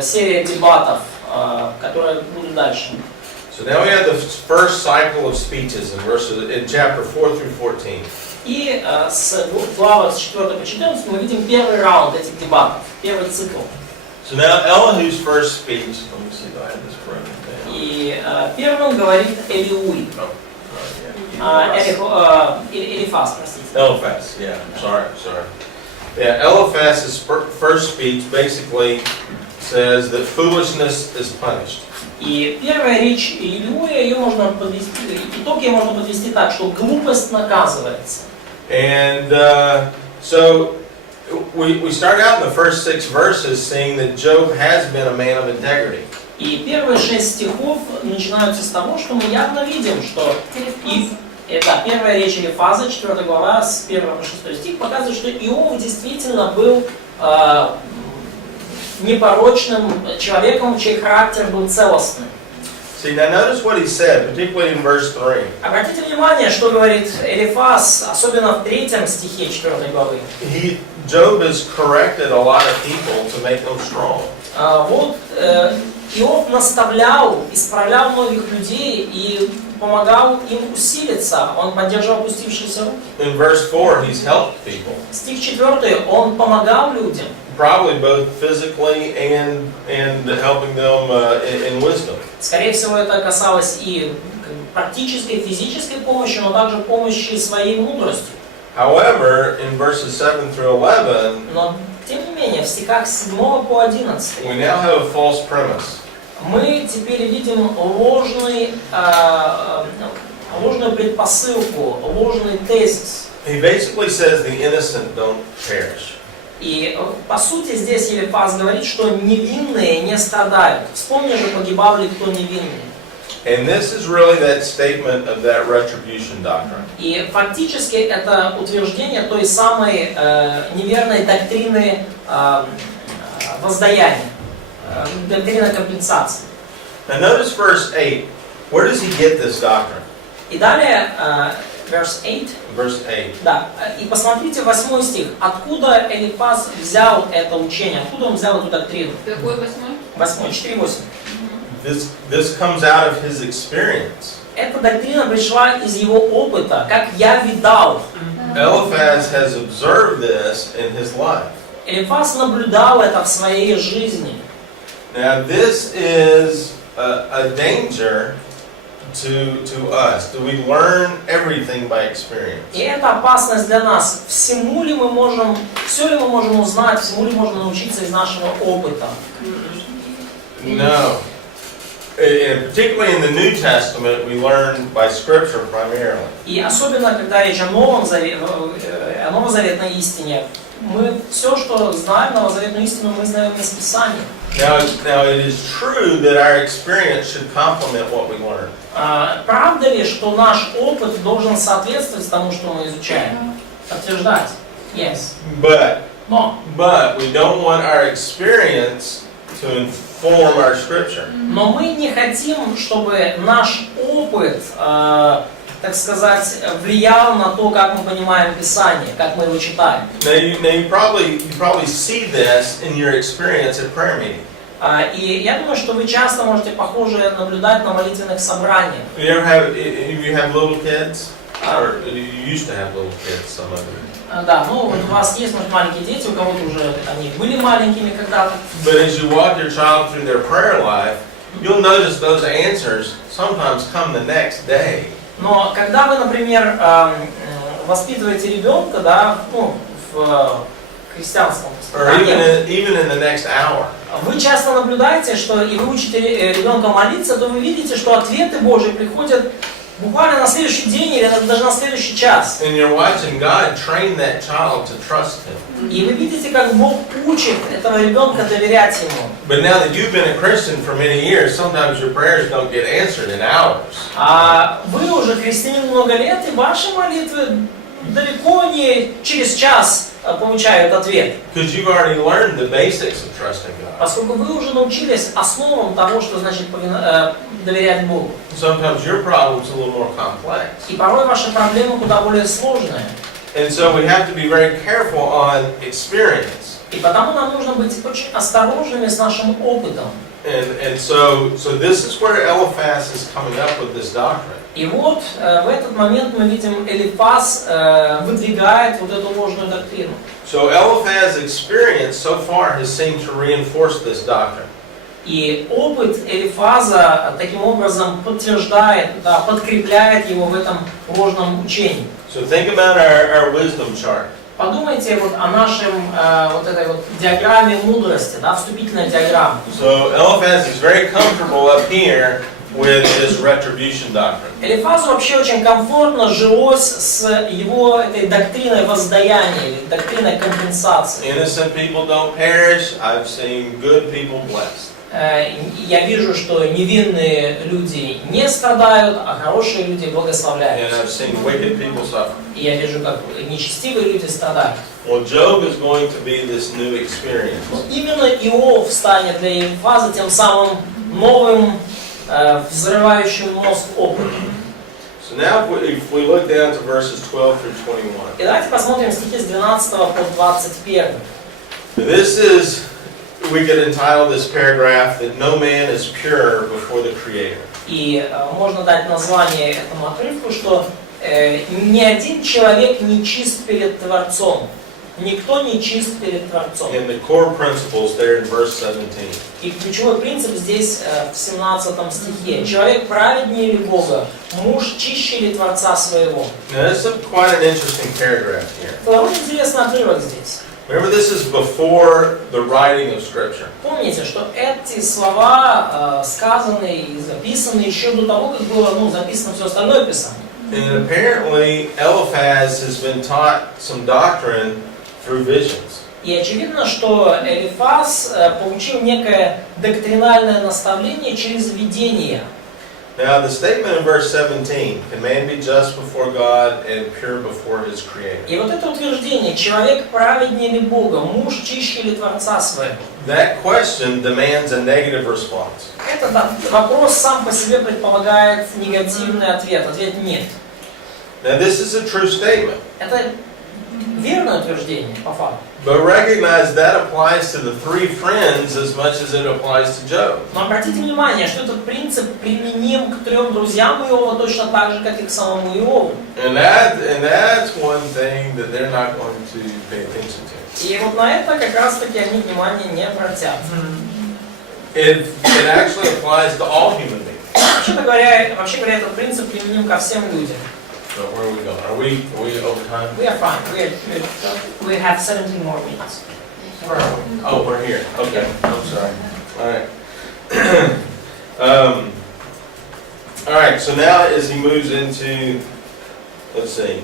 серия дебатов, которая будет дальше. So now we have the first cycle of speeches in chapter 4 through 14. И с главы с 4 по 14 мы видим первый раунд этих дебатов, первый цикл. So now Elihu's first speech. Let me see if I have this correct. И первым говорит Элиуй. Элифаз, простите. Eliphaz, yeah. Sorry. Yeah, Eliphaz's first speech basically says that foolishness is punished. И первая речь Элиуя, ее можно подвести, итог ее можно подвести так, что глупость наказывается. And so we start out in the first 6 verses seeing that Job has been a man of integrity. И первые 6 стихов начинаются с того, что мы явно видим, что это первая речь Элифаза, 4 глава, с 1 по 6 стих, показывает, что Иов действительно был непорочным человеком, чей характер был целостным. See, now notice what he said, particularly in verse 3. Обратите внимание, что говорит Элифаз, особенно в 3 стихе 4 главы. Job has corrected a lot of people to make them strong. Вот Иов наставлял, исправлял многих людей и помогал им усилиться. Он поддерживал опустившиеся руки. In verse 4, he's helped people. Стих 4, он помогал людям. Probably both physically and helping them in wisdom. Скорее всего, это касалось и практической, физической помощи, но также помощи своей мудростью. However, in verses 7 through 11, Но, тем не менее, в стихах с 7 по 11 we now have a false premise. мы теперь видим ложную предпосылку, ложный тезис. He basically says the innocent don't perish. И по сути здесь Элифаз говорит, что невинные не страдают. Вспомни же, погибал ли кто невинный. And this is really that statement of that retribution doctrine. И фактически это утверждение той самой неверной доктрины воздаяния, доктрины компенсации. Now notice verse 8. Where does he get this doctrine? И далее, verse 8. Verse 8. Да, и посмотрите 8 стих. Откуда Элифаз взял это учение? Откуда он взял эту доктрину? Какой 8? 8, 4:8. This comes out of his experience. Эта доктрина пришла из его опыта, как я видал. Eliphaz has observed this in his life. Элифаз наблюдал это в своей жизни. Now this is a danger to us. Do we learn everything by experience? И это опасность для нас. Все ли мы можем узнать, всему ли можно научиться из нашего опыта? No. And particularly in the New Testament, we learn by Scripture primarily. И особенно, когда речь о новозаветной истине, мы все, что знаем, новозаветную истину, мы знаем из Писания. Now it is true that our experience should complement what we learn. Правда ли, что наш опыт должен соответствовать тому, что мы изучаем? Подтверждать? Yes. But Но we don't want our experience to inform our Scripture. Но мы не хотим, чтобы наш опыт, так сказать, влиял на то, как мы понимаем Писание, как мы его читаем. Now you probably see this in your experience at prayer meeting. И я думаю, что вы часто можете похоже наблюдать на молитвенных собраниях. You ever have, if you have little kids, or you used to have little kids, some of you. Да, ну вот у вас есть, может, маленькие дети, у кого-то уже они были маленькими когда-то. But as you walk your child through their prayer life, you'll notice those answers sometimes come the next day. Но когда вы, например, воспитываете ребенка, да, ну, в христианском Or even in the next hour. вы часто наблюдаете, что и вы учите ребенка молиться, то вы видите, что ответы Божьи приходят буквально на следующий день или даже на следующий час. And you're watching God train that child to trust Him. И вы видите, как Бог учит этого ребенка доверять Ему. But now that you've been a Christian for many years, sometimes your prayers don't get answered in hours. А вы уже христианин много лет, и ваши молитвы далеко не через час получают ответ. Because you've already learned the basics of trusting God. Поскольку вы уже научились основам того, что значит доверять Богу. Sometimes your problem's a little more complex. И порой ваши проблемы куда более сложные. And so we have to be very careful on experience. И потому нам нужно быть очень осторожными с нашим опытом. And so this is where Eliphaz is coming up with this doctrine. И вот в этот момент мы видим, Элифаз выдвигает вот эту ложную доктрину. So Eliphaz's experience so far has seemed to reinforce this doctrine. И опыт Элифаза таким образом подтверждает, да, подкрепляет его в этом ложном учении. So think about our wisdom chart. Подумайте вот о нашем вот этой вот диаграмме мудрости, да, вступительная диаграмма. So Eliphaz is very comfortable up here with this retribution doctrine. Элифазу вообще очень комфортно жилось с его этой доктриной воздаяния, или доктриной компенсации. Innocent people don't perish. I've seen good people blessed. Я вижу, что невинные люди не страдают, а хорошие люди благословляют. And I've seen wicked people suffer. И я вижу, как нечестивые люди страдают. Well, Job is going to be this new experience. Именно Иов станет для Элифаза тем самым новым взрывающим мозг опытом. So now if we look down to verses 12 through 21. И давайте посмотрим стихи с 12 по 21. This is, we could entitle this paragraph that no man is pure before the Creator. И можно дать название этому отрывку, что ни один человек не чист перед Творцом. Никто не чист перед Творцом. And the core principles there in verse 17. И ключевой принцип здесь в 17 стихе. Человек праведнее ли Бога? Муж чище ли Творца своего? Now that's quite an interesting paragraph here. Довольно интересный отрывок здесь. Remember, this is before the writing of Scripture. Помните, что эти слова сказаны и записаны еще до того, как было записано все остальное Писание. And apparently Eliphaz has been taught some doctrine through visions. И очевидно, что Элифаз получил некое доктринальное наставление через видение. Now, the statement in verse 17, can man be just before God and pure before his Creator? И вот это утверждение, человек праведнее ли Бога, муж чище ли Творца своего? That question demands a negative response. Этот вопрос сам по себе предполагает негативный ответ. Ответ нет. Now, this is a true statement. Это верное утверждение, по факту. But recognize that applies to the three friends as much as it applies to Job. Но обратите внимание, что этот принцип применим к трем друзьям Иова точно так же, как и к самому Иову. And that's one thing that they're not going to pay attention to. И вот на это как раз-таки они внимания не обратят. It actually applies to all human beings. Вообще говоря, этот принцип применим ко всем людям. So where are we going? Are we over time? We are fine. We have 17 more minutes. Oh, we're here. Okay. I'm sorry. All right. All right. So now as he moves into, let's see.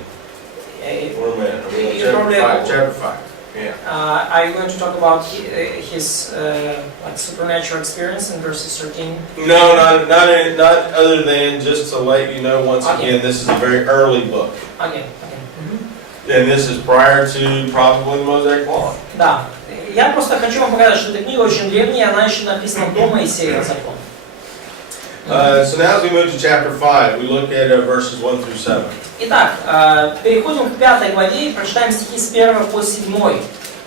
Where am I at? Are we on chapter 5? Yeah. Are you going to talk about his like supernatural experience in verses 13? No, not other than just to let you know once again, this is a very early book. Okay. And this is prior to probably the Mosaic Law. Да. Я просто хочу вам показать, что эта книга очень древняя, она еще написана до Моисея закон. So now as we move to chapter 5, we look at verses 1 through 7. Итак, переходим к 5 главе и прочитаем стихи с 1 по 7.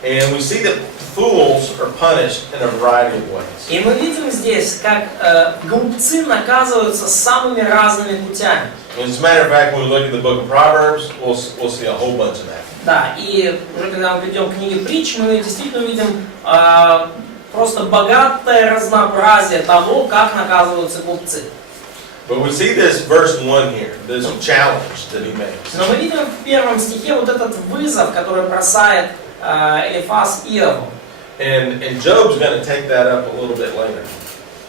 And we see that fools are punished in a variety of ways. И мы видим здесь, как глупцы наказываются самыми разными путями. As a matter of fact, when we look at the book of Proverbs, we'll see a whole bunch of that. Да, и уже когда мы перейдем к книге притч, мы действительно увидим просто богатое разнообразие того, как наказываются глупцы. But we see this verse 1 here, this challenge that he makes. Но мы видим в первом стихе вот этот вызов, который бросает Элифаз Иову. And Job's going to take that up a little bit later.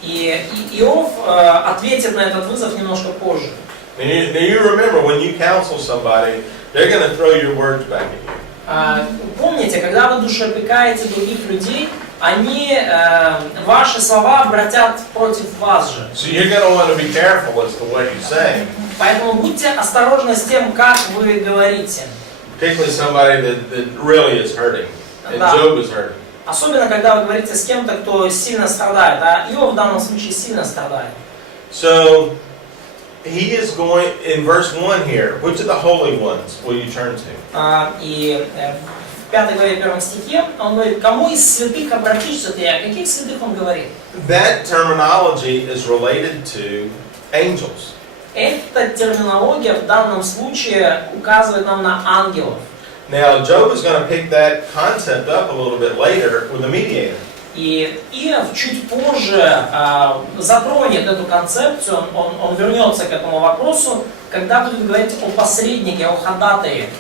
И Иов ответит на этот вызов немножко позже. Now you remember, when you counsel somebody, they're going to throw your words back at you. Помните, когда вы душеопекаете других людей, они ваши слова обратят против вас же. So you're going to want to be careful as to what you say. Поэтому будьте осторожны с тем, как вы говорите. Particularly somebody that really is hurting. And Да. Job is hurting. Особенно, когда вы говорите с кем-то, кто сильно страдает. А Иов в данном случае сильно страдает. So he is going, in verse 1 here, which of the holy ones will you turn to? И в 5 главе 1 стихе он говорит, кому из святых обратишься ты? О каких святых он говорит? That terminology is related to angels. Эта терминология в данном случае указывает нам на ангелов. Now, Job is going to pick that concept up a little bit later with a mediator. И Иов чуть позже затронет эту концепцию, он вернется к этому вопросу, когда будет говорить о посреднике, о ходатае.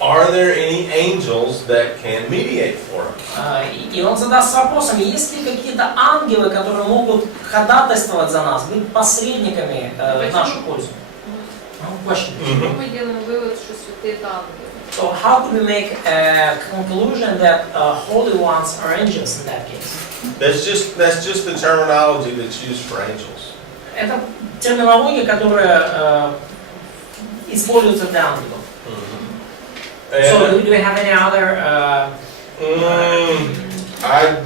Are there any angels that can mediate for us? И он задаст вопросом, есть ли какие-то ангелы, которые могут ходатайствовать за нас, быть посредниками в нашу пользу? Почему мы делаем вывод, что святые это ангелы? So how could we make a conclusion that holy ones are angels in that case? That's just the terminology that's used for angels. Это терминология, которая используется для ангелов. So do we have any other I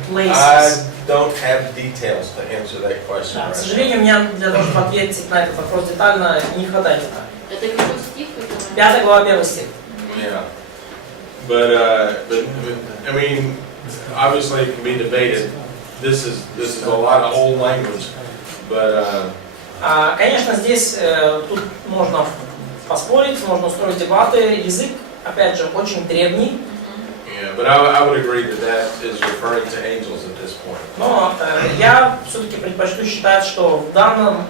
don't have details to answer that question. Да, к Right сожалению, у меня для того, чтобы ответить на этот вопрос детально, не хватает деталей. Это какой стих? 5 глава 1 стих. Yeah, but I mean, obviously it can be debated. This is a lot of old language, but Конечно, здесь тут можно поспорить, можно устроить дебаты. Язык, опять же, очень древний. yeah, but I would agree that is referring to angels at this point. Но я все-таки предпочту считать, что в данном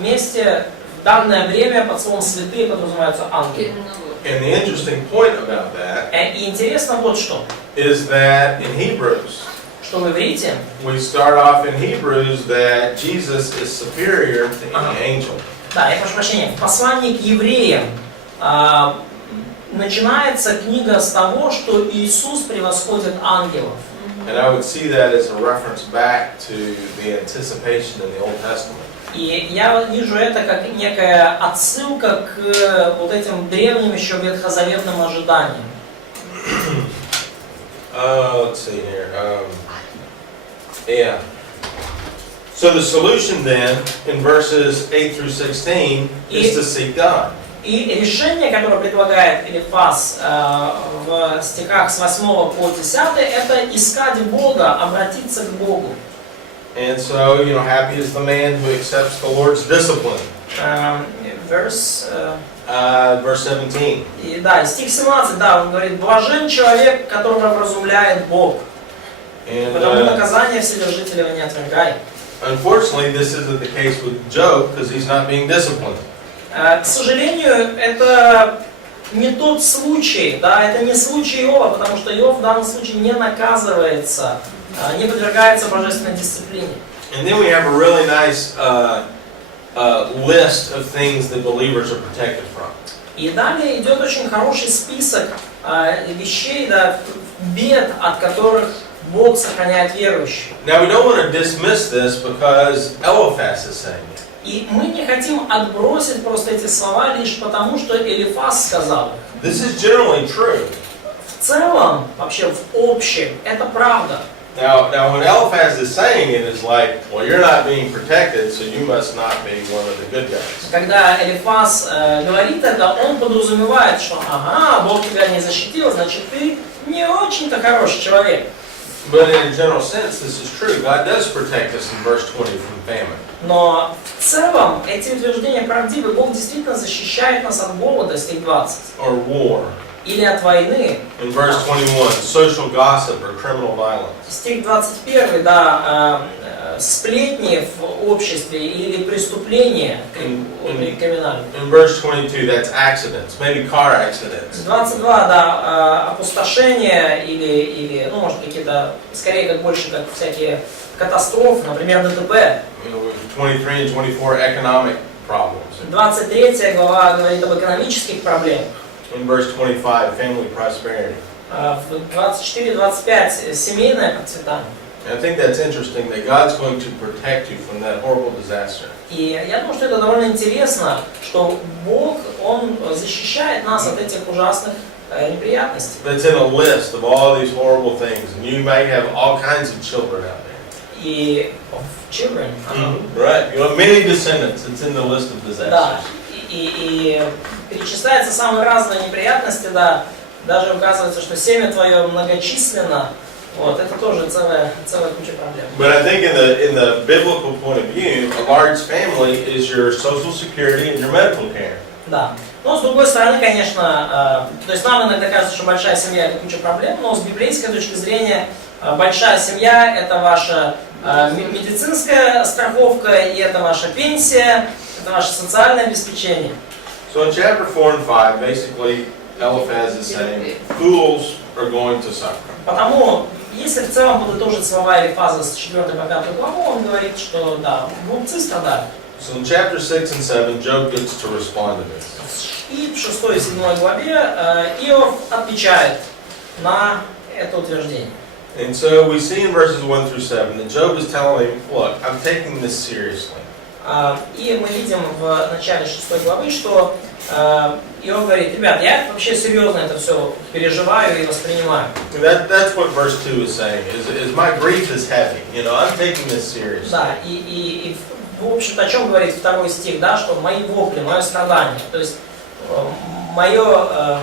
месте, в данное время под словом «святые» подразумеваются ангелы. And the interesting point about that И интересно вот что, is that in Hebrews, что в иврите we start off in Hebrews that Jesus is superior to any angel. Да, я прошу прощения. В послании к евреям начинается книга с того, что Иисус превосходит ангелов. And I would see that as a reference back to the anticipation in the Old Testament. И я вижу это как некая отсылка к вот этим древним еще ветхозаветным ожиданиям. Let's see here. Yeah. So the solution then in verses 8 through 16 is to seek God. И решение, которое предлагает Элифаз в стихах с 8 по 10, это искать Бога, обратиться к Богу. And so, happy is the man who accepts the Lord's discipline. Verse 17. И да, стих 17, да, он говорит, блажен человек, которого вразумляет Бог. Потому наказание вседержителя не отвергай. Unfortunately, this isn't the case with Job because he's not being disciplined. К сожалению, это не тот случай, да, это не случай Иова, потому что Иов в данном случае не наказывается, не подвергается божественной дисциплине. And then we have a really nice list of things that believers are protected from. И далее идет очень хороший список вещей, да, бед, от которых Бог сохраняет верующих. Now we don't want to dismiss this because Eliphaz is saying it. И мы не хотим отбросить просто эти слова лишь потому, что Элифаз сказал их. This is generally true. В целом, вообще в общем, это правда. Now when Eliphaz is saying it, it's like, well, you're not being protected, so you must not be one of the good guys. Когда Элифаз говорит это, он подразумевает, что ага, Бог тебя не защитил, значит ты не очень-то хороший человек. But in a general sense, this is true. God does protect us in verse 20 from famine. Но в целом эти утверждения правдивы. Бог действительно защищает нас от голода, стих 20. Or war. Или от войны. In verse 21, social gossip or criminal violence. Стих 21, да, сплетни в обществе или преступления криминальные. In verse 22, that's accidents, maybe car accidents. 22, да, опустошение или, ну, может, какие-то, скорее, как больше, как всякие катастрофы, например, ДТП. You know, 23 and 24, economic problems. 23 глава говорит об экономических проблемах. In verse 25, family prosperity. В 24-25 семейное процветание. And I think that's interesting that God's going to protect you from that horrible disaster. И я думаю, что это довольно интересно, что Бог, Он защищает нас от этих ужасных неприятностей. That's in a list of all these horrible things, and you may have all kinds of children out there. И children. Right, you have many descendants. It's in the list of disasters. Да. И перечисляются самые разные неприятности, да. Даже указывается, что семя твое многочисленно. Вот, это тоже целая куча проблем. But I think in the biblical point of view, a large family is your social security and your medical care. Да. Но с другой стороны, конечно, то есть нам иногда кажется, что большая семья это куча проблем, но с библейской точки зрения большая семья это ваша медицинская страховка, и это ваша пенсия, это ваше социальное обеспечение. So in chapter 4 and 5, basically Eliphaz is saying, fools are going to suffer. Потому, если в целом подытожить слова Элифаза с 4 по 5 главу, он говорит, что да, глупцы страдают. So in chapter 6 and 7, Job gets to respond to this. И в 6 и 7 главе Иов отвечает на это утверждение. And so we see in verses 1 through 7 that Job is telling him, look, I'm taking this seriously. И мы видим в начале 6 главы, что Иов говорит, ребят, я вообще серьезно это все переживаю и воспринимаю. That's what verse 2 is saying, is my grief is heavy. You know, I'm taking this seriously. Да, и в общем-то, о чем говорит 2 стих, да, что мои вопли, мое страдание, то есть мое,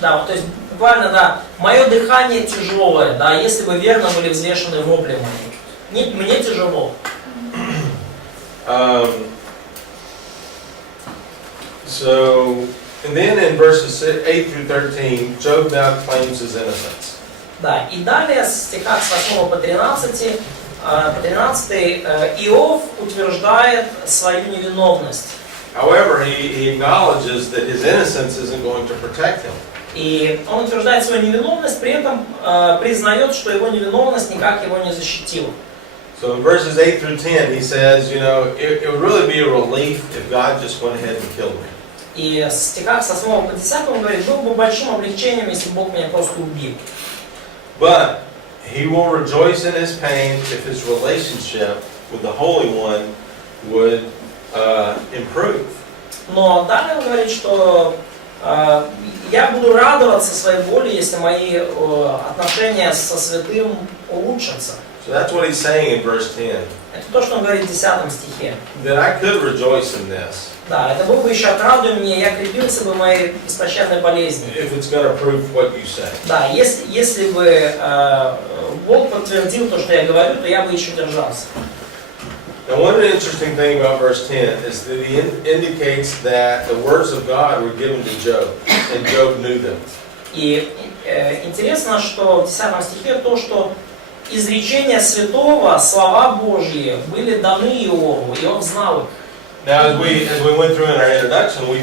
да, то есть буквально, да, мое дыхание тяжелое, да, если вы верно были взвешены вопли мои. Мне тяжело. So, and then in verses 8 through 13, Job now claims his innocence. Да, и далее в стихах с 8 по 13 Иов утверждает свою невиновность. However, he acknowledges that his innocence isn't going to protect him. И он утверждает свою невиновность, при этом признает, что его невиновность никак его не защитила. So in verses 8 through 10, he says, you know, it would really be a relief if God just went ahead and killed me. И в стихах с 8 по 10 он говорит, было бы большим облегчением, если Бог меня просто убил. But he will rejoice in his pain if his relationship with the Holy One would improve. Но далее он говорит, что я буду радоваться своей боли, если мои отношения со святым улучшатся. So that's what he's saying in verse 10. Это то, что он говорит в 10 стихе. That I could rejoice in this. Да, это был бы еще отрадуй мне, я крепился бы в моей беспощадной болезни. If it's going to prove what you say. Да, если бы Бог подтвердил то, что я говорю, то я бы еще держался. Now, one interesting thing about verse 10 is that he indicates that the words of God were given to Job, and Job knew them. И интересно, что в 10 стихе то, что изречения святого, слова Божьи были даны Иову, и он знал их. Now, as we went through in our introduction, we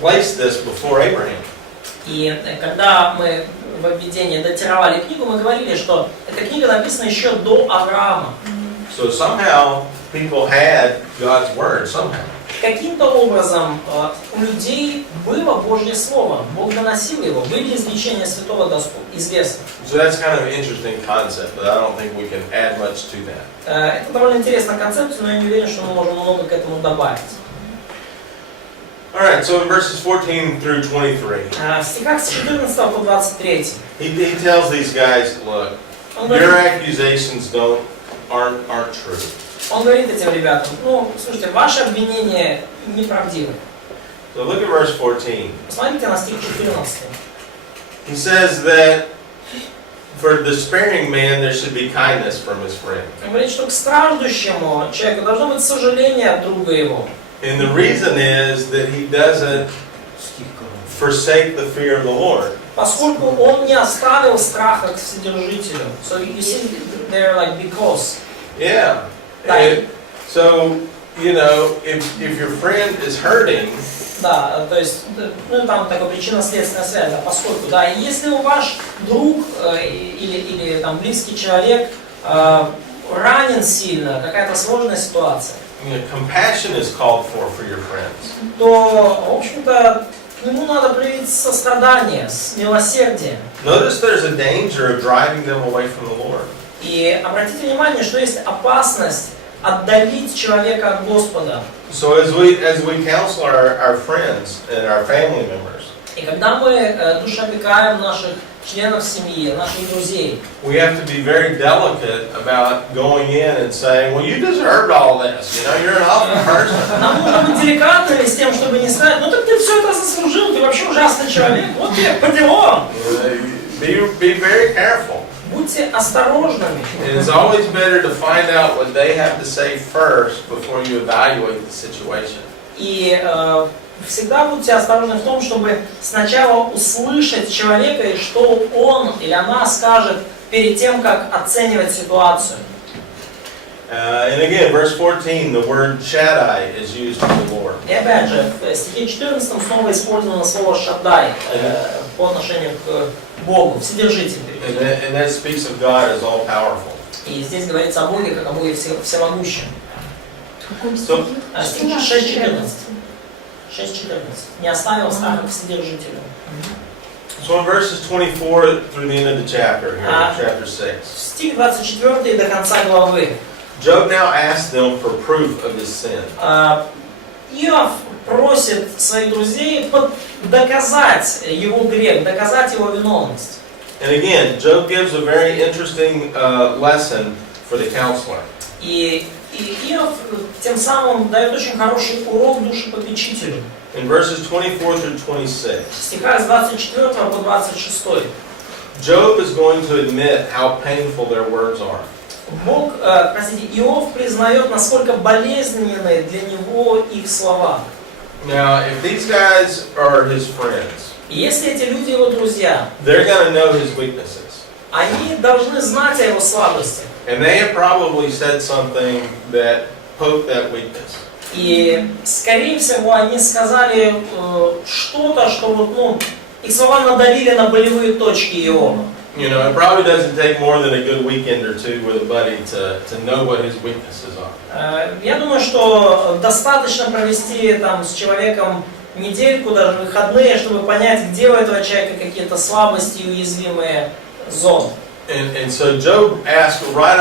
placed this before Abraham. И когда мы в введении датировали книгу, мы говорили, что эта книга написана еще до Авраама. So somehow people had God's word somehow. Каким-то образом у людей было Божье Слово, Бог доносил его, были изречения святого известны. So that's kind of an interesting concept, but I don't think we can add much to that. Это довольно интересная концепция, но я не уверен, что мы можем много к этому добавить. All right, so in verses 14 through 23, В стихах с 14 по 23 he tells these guys, look, your accusations aren't true. Он говорит этим ребятам, ну, слушайте, ваши обвинения неправдивы. So look at verse 14. Посмотрите на стих 14. He says that for the sparing man there should be kindness from his friend. Он говорит, что к страждущему человеку должно быть сожаление от друга его. And the reason is that he doesn't forsake the fear of the Lord. Поскольку он не оставил страха к Вседержителю. So you see, they're like because. Yeah. Да. And so, you know, if your friend is hurting, Да, то есть, ну там такая причинно-следственная связь, да, поскольку, да, если ваш друг или там близкий человек ранен сильно, какая-то сложная ситуация, you know, compassion is called for your friends. то, в общем-то, к нему надо проявить сострадание, милосердие. Notice there's a danger of driving them away from the Lord. И обратите внимание, что есть опасность отдалить человека от Господа. So as we counsel our friends and our family members, И когда мы душеопекаем наших членов семьи, наших друзей, we have to be very delicate about going in and saying, well, you deserved all this. You know, you're an awful person. нам нужно быть деликатными с тем, чтобы не сказать, ну так ты все это заслужил, ты вообще ужасный человек, вот тебе по делам. Be very careful. Будьте осторожными. It is always better to find out what they have to say first before you evaluate the situation. И всегда будьте осторожны в том, чтобы сначала услышать человека, и что он или она скажет перед тем, как оценивать ситуацию. And again, verse 14, the word Shaddai is used for the Lord. И опять же, в стихе 14 снова использовано слово «шаддай» по отношению к Богу, Вседержитель. And that speaks of God as all-powerful. И здесь говорится о Боге, как о Боге всемогущем. So, Стих 6.14. 6.14. Не оставил страха к Вседержителю. so in verses 24 through the end of the chapter, here, chapter 6, Стих 24 до конца главы. Job now asks them for proof of his sin. Иов просит своих друзей доказать его грех, доказать его виновность. And again, Job gives a very interesting lesson for the counselor. И Иов тем самым дает очень хороший урок душепопечителю. In verses 24 through 26, В стихах с 24 по 26. Job is going to admit how painful their words are. Иов признает, насколько болезненны для него их слова. Now, if these guys are his friends, И если эти люди его друзья, they're going to know his weaknesses. они должны знать о его слабостях. And they have probably said something that poked that weakness. И, скорее всего, они сказали что-то, что вот, ну, их слова надавили на болевые точки Иова. You know, it probably doesn't take more than a good weekend or two with a buddy to know what his weaknesses are. Я думаю, что достаточно провести там с человеком недельку, даже выходные, чтобы понять, где у этого человека какие-то слабости и уязвимые зоны. And so Job asked right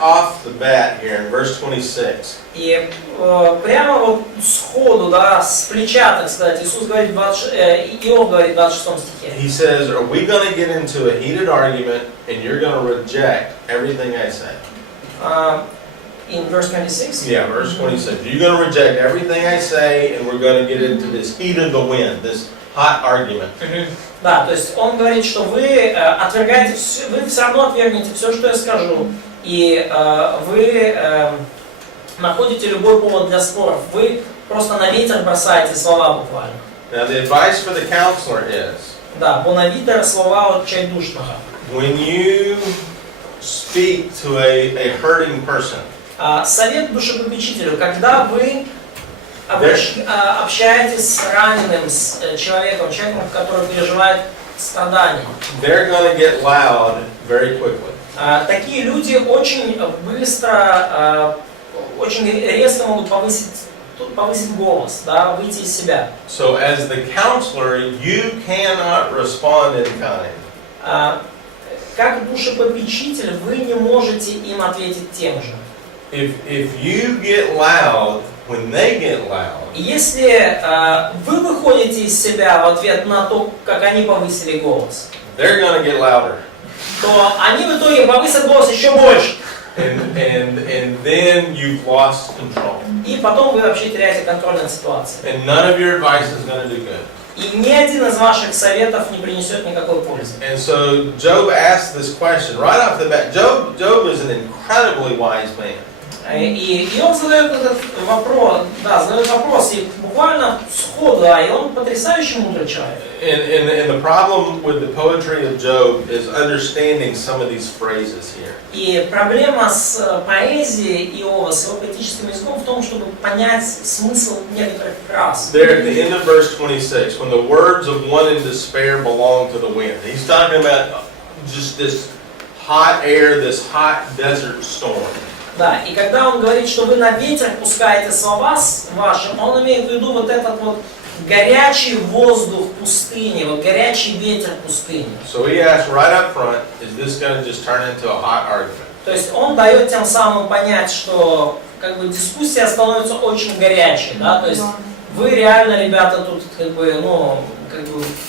off the bat here in verse 26. И прямо вот сходу, да, с плеча, так сказать, Иисус говорит, Иов говорит в 26 стихе. He says, are we going to get into a heated argument and you're going to reject everything I say? In verse 26? Yeah, verse 26. You're going to reject everything I say and we're going to get into this heat of the wind, this hot argument. Да, то есть он говорит, что вы отвергаете, вы все равно отвергнете все, что я скажу, и вы находите любой повод для споров. Вы просто на ветер бросаете слова буквально. Now the advice for the counselor is, Да, бо на вітер слова отчайдушного. when you speak to a hurting person, Совет душепопечителю, когда вы общаетесь с раненым, с человеком, который переживает страдания. they're going to get loud very quickly. Такие люди очень быстро, очень резко могут повысить голос, да, выйти из себя. So as the counselor, you cannot respond in kind. Как душепопечитель вы не можете им ответить тем же. If you get loud when they get loud, Если вы выходите из себя в ответ на то, как они повысили голос, they're going to get louder. то они в итоге повысят голос еще больше. And then you've lost control. И потом вы вообще теряете контроль над ситуацией. And none of your advice is going to do good. И ни один из ваших советов не принесет никакой пользы. And so Job asked this question right off the bat. Job is an incredibly wise man. И он задает этот вопрос, и буквально сходу, и он потрясающе мудрый человек. And the problem with the poetry of Job is understanding some of these phrases here. И проблема с поэзией Иова, с его поэтическим языком в том, чтобы понять смысл некоторых фраз. There at the end of verse 26, when the words of one in despair belong to the wind. He's talking about just this hot air, this hot desert storm. Да, и когда он говорит, что вы на ветер пускаете слова ваши, он имеет в виду вот этот вот горячий воздух пустыни, вот горячий ветер пустыни. So he asked right up front, is this going to just turn into a hot argument? То есть он дает тем самым понять, что как бы дискуссия становится очень горячей, да, то есть вы реально, ребята, тут как бы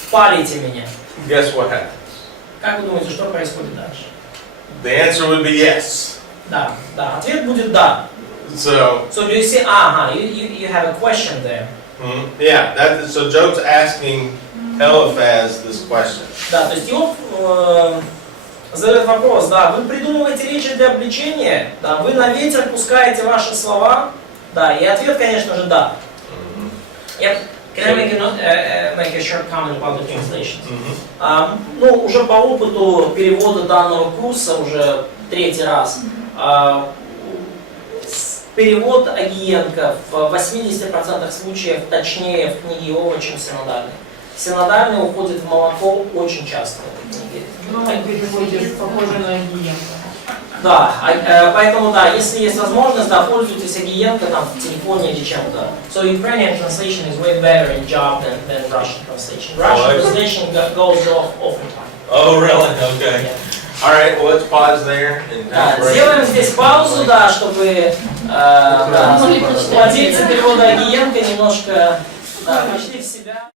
палите меня. Guess what happens? Как вы думаете, что происходит дальше? The answer would be yes. Да, ответ будет да. So do you see? You have a question there. Yeah, so Job's asking Eliphaz this question. Да, то есть Иов задает вопрос, да, вы придумываете речи для обличения, да, вы на ветер пускаете ваши слова, да, и ответ, конечно же, да. Can I make a short comment about the translations? Уже по опыту перевода данного курса, уже третий раз, перевод Агиенко в 80% случаев точнее в книге Иова, чем синодальный. Синодальный уходит в молоко очень часто в этой книге. Переводишь похоже на Агиенко. Да, поэтому да, если есть возможность, да, пользуйтесь Агиенко там в телефоне или чем-то. So Ukrainian translation is way better in job than Russian translation. Russian translation goes off often time. Oh, really? Okay. Yeah. All right, well, let's pause there and сделаем здесь паузу, да, чтобы владельцы перевода Агиенко немножко пришли в себя.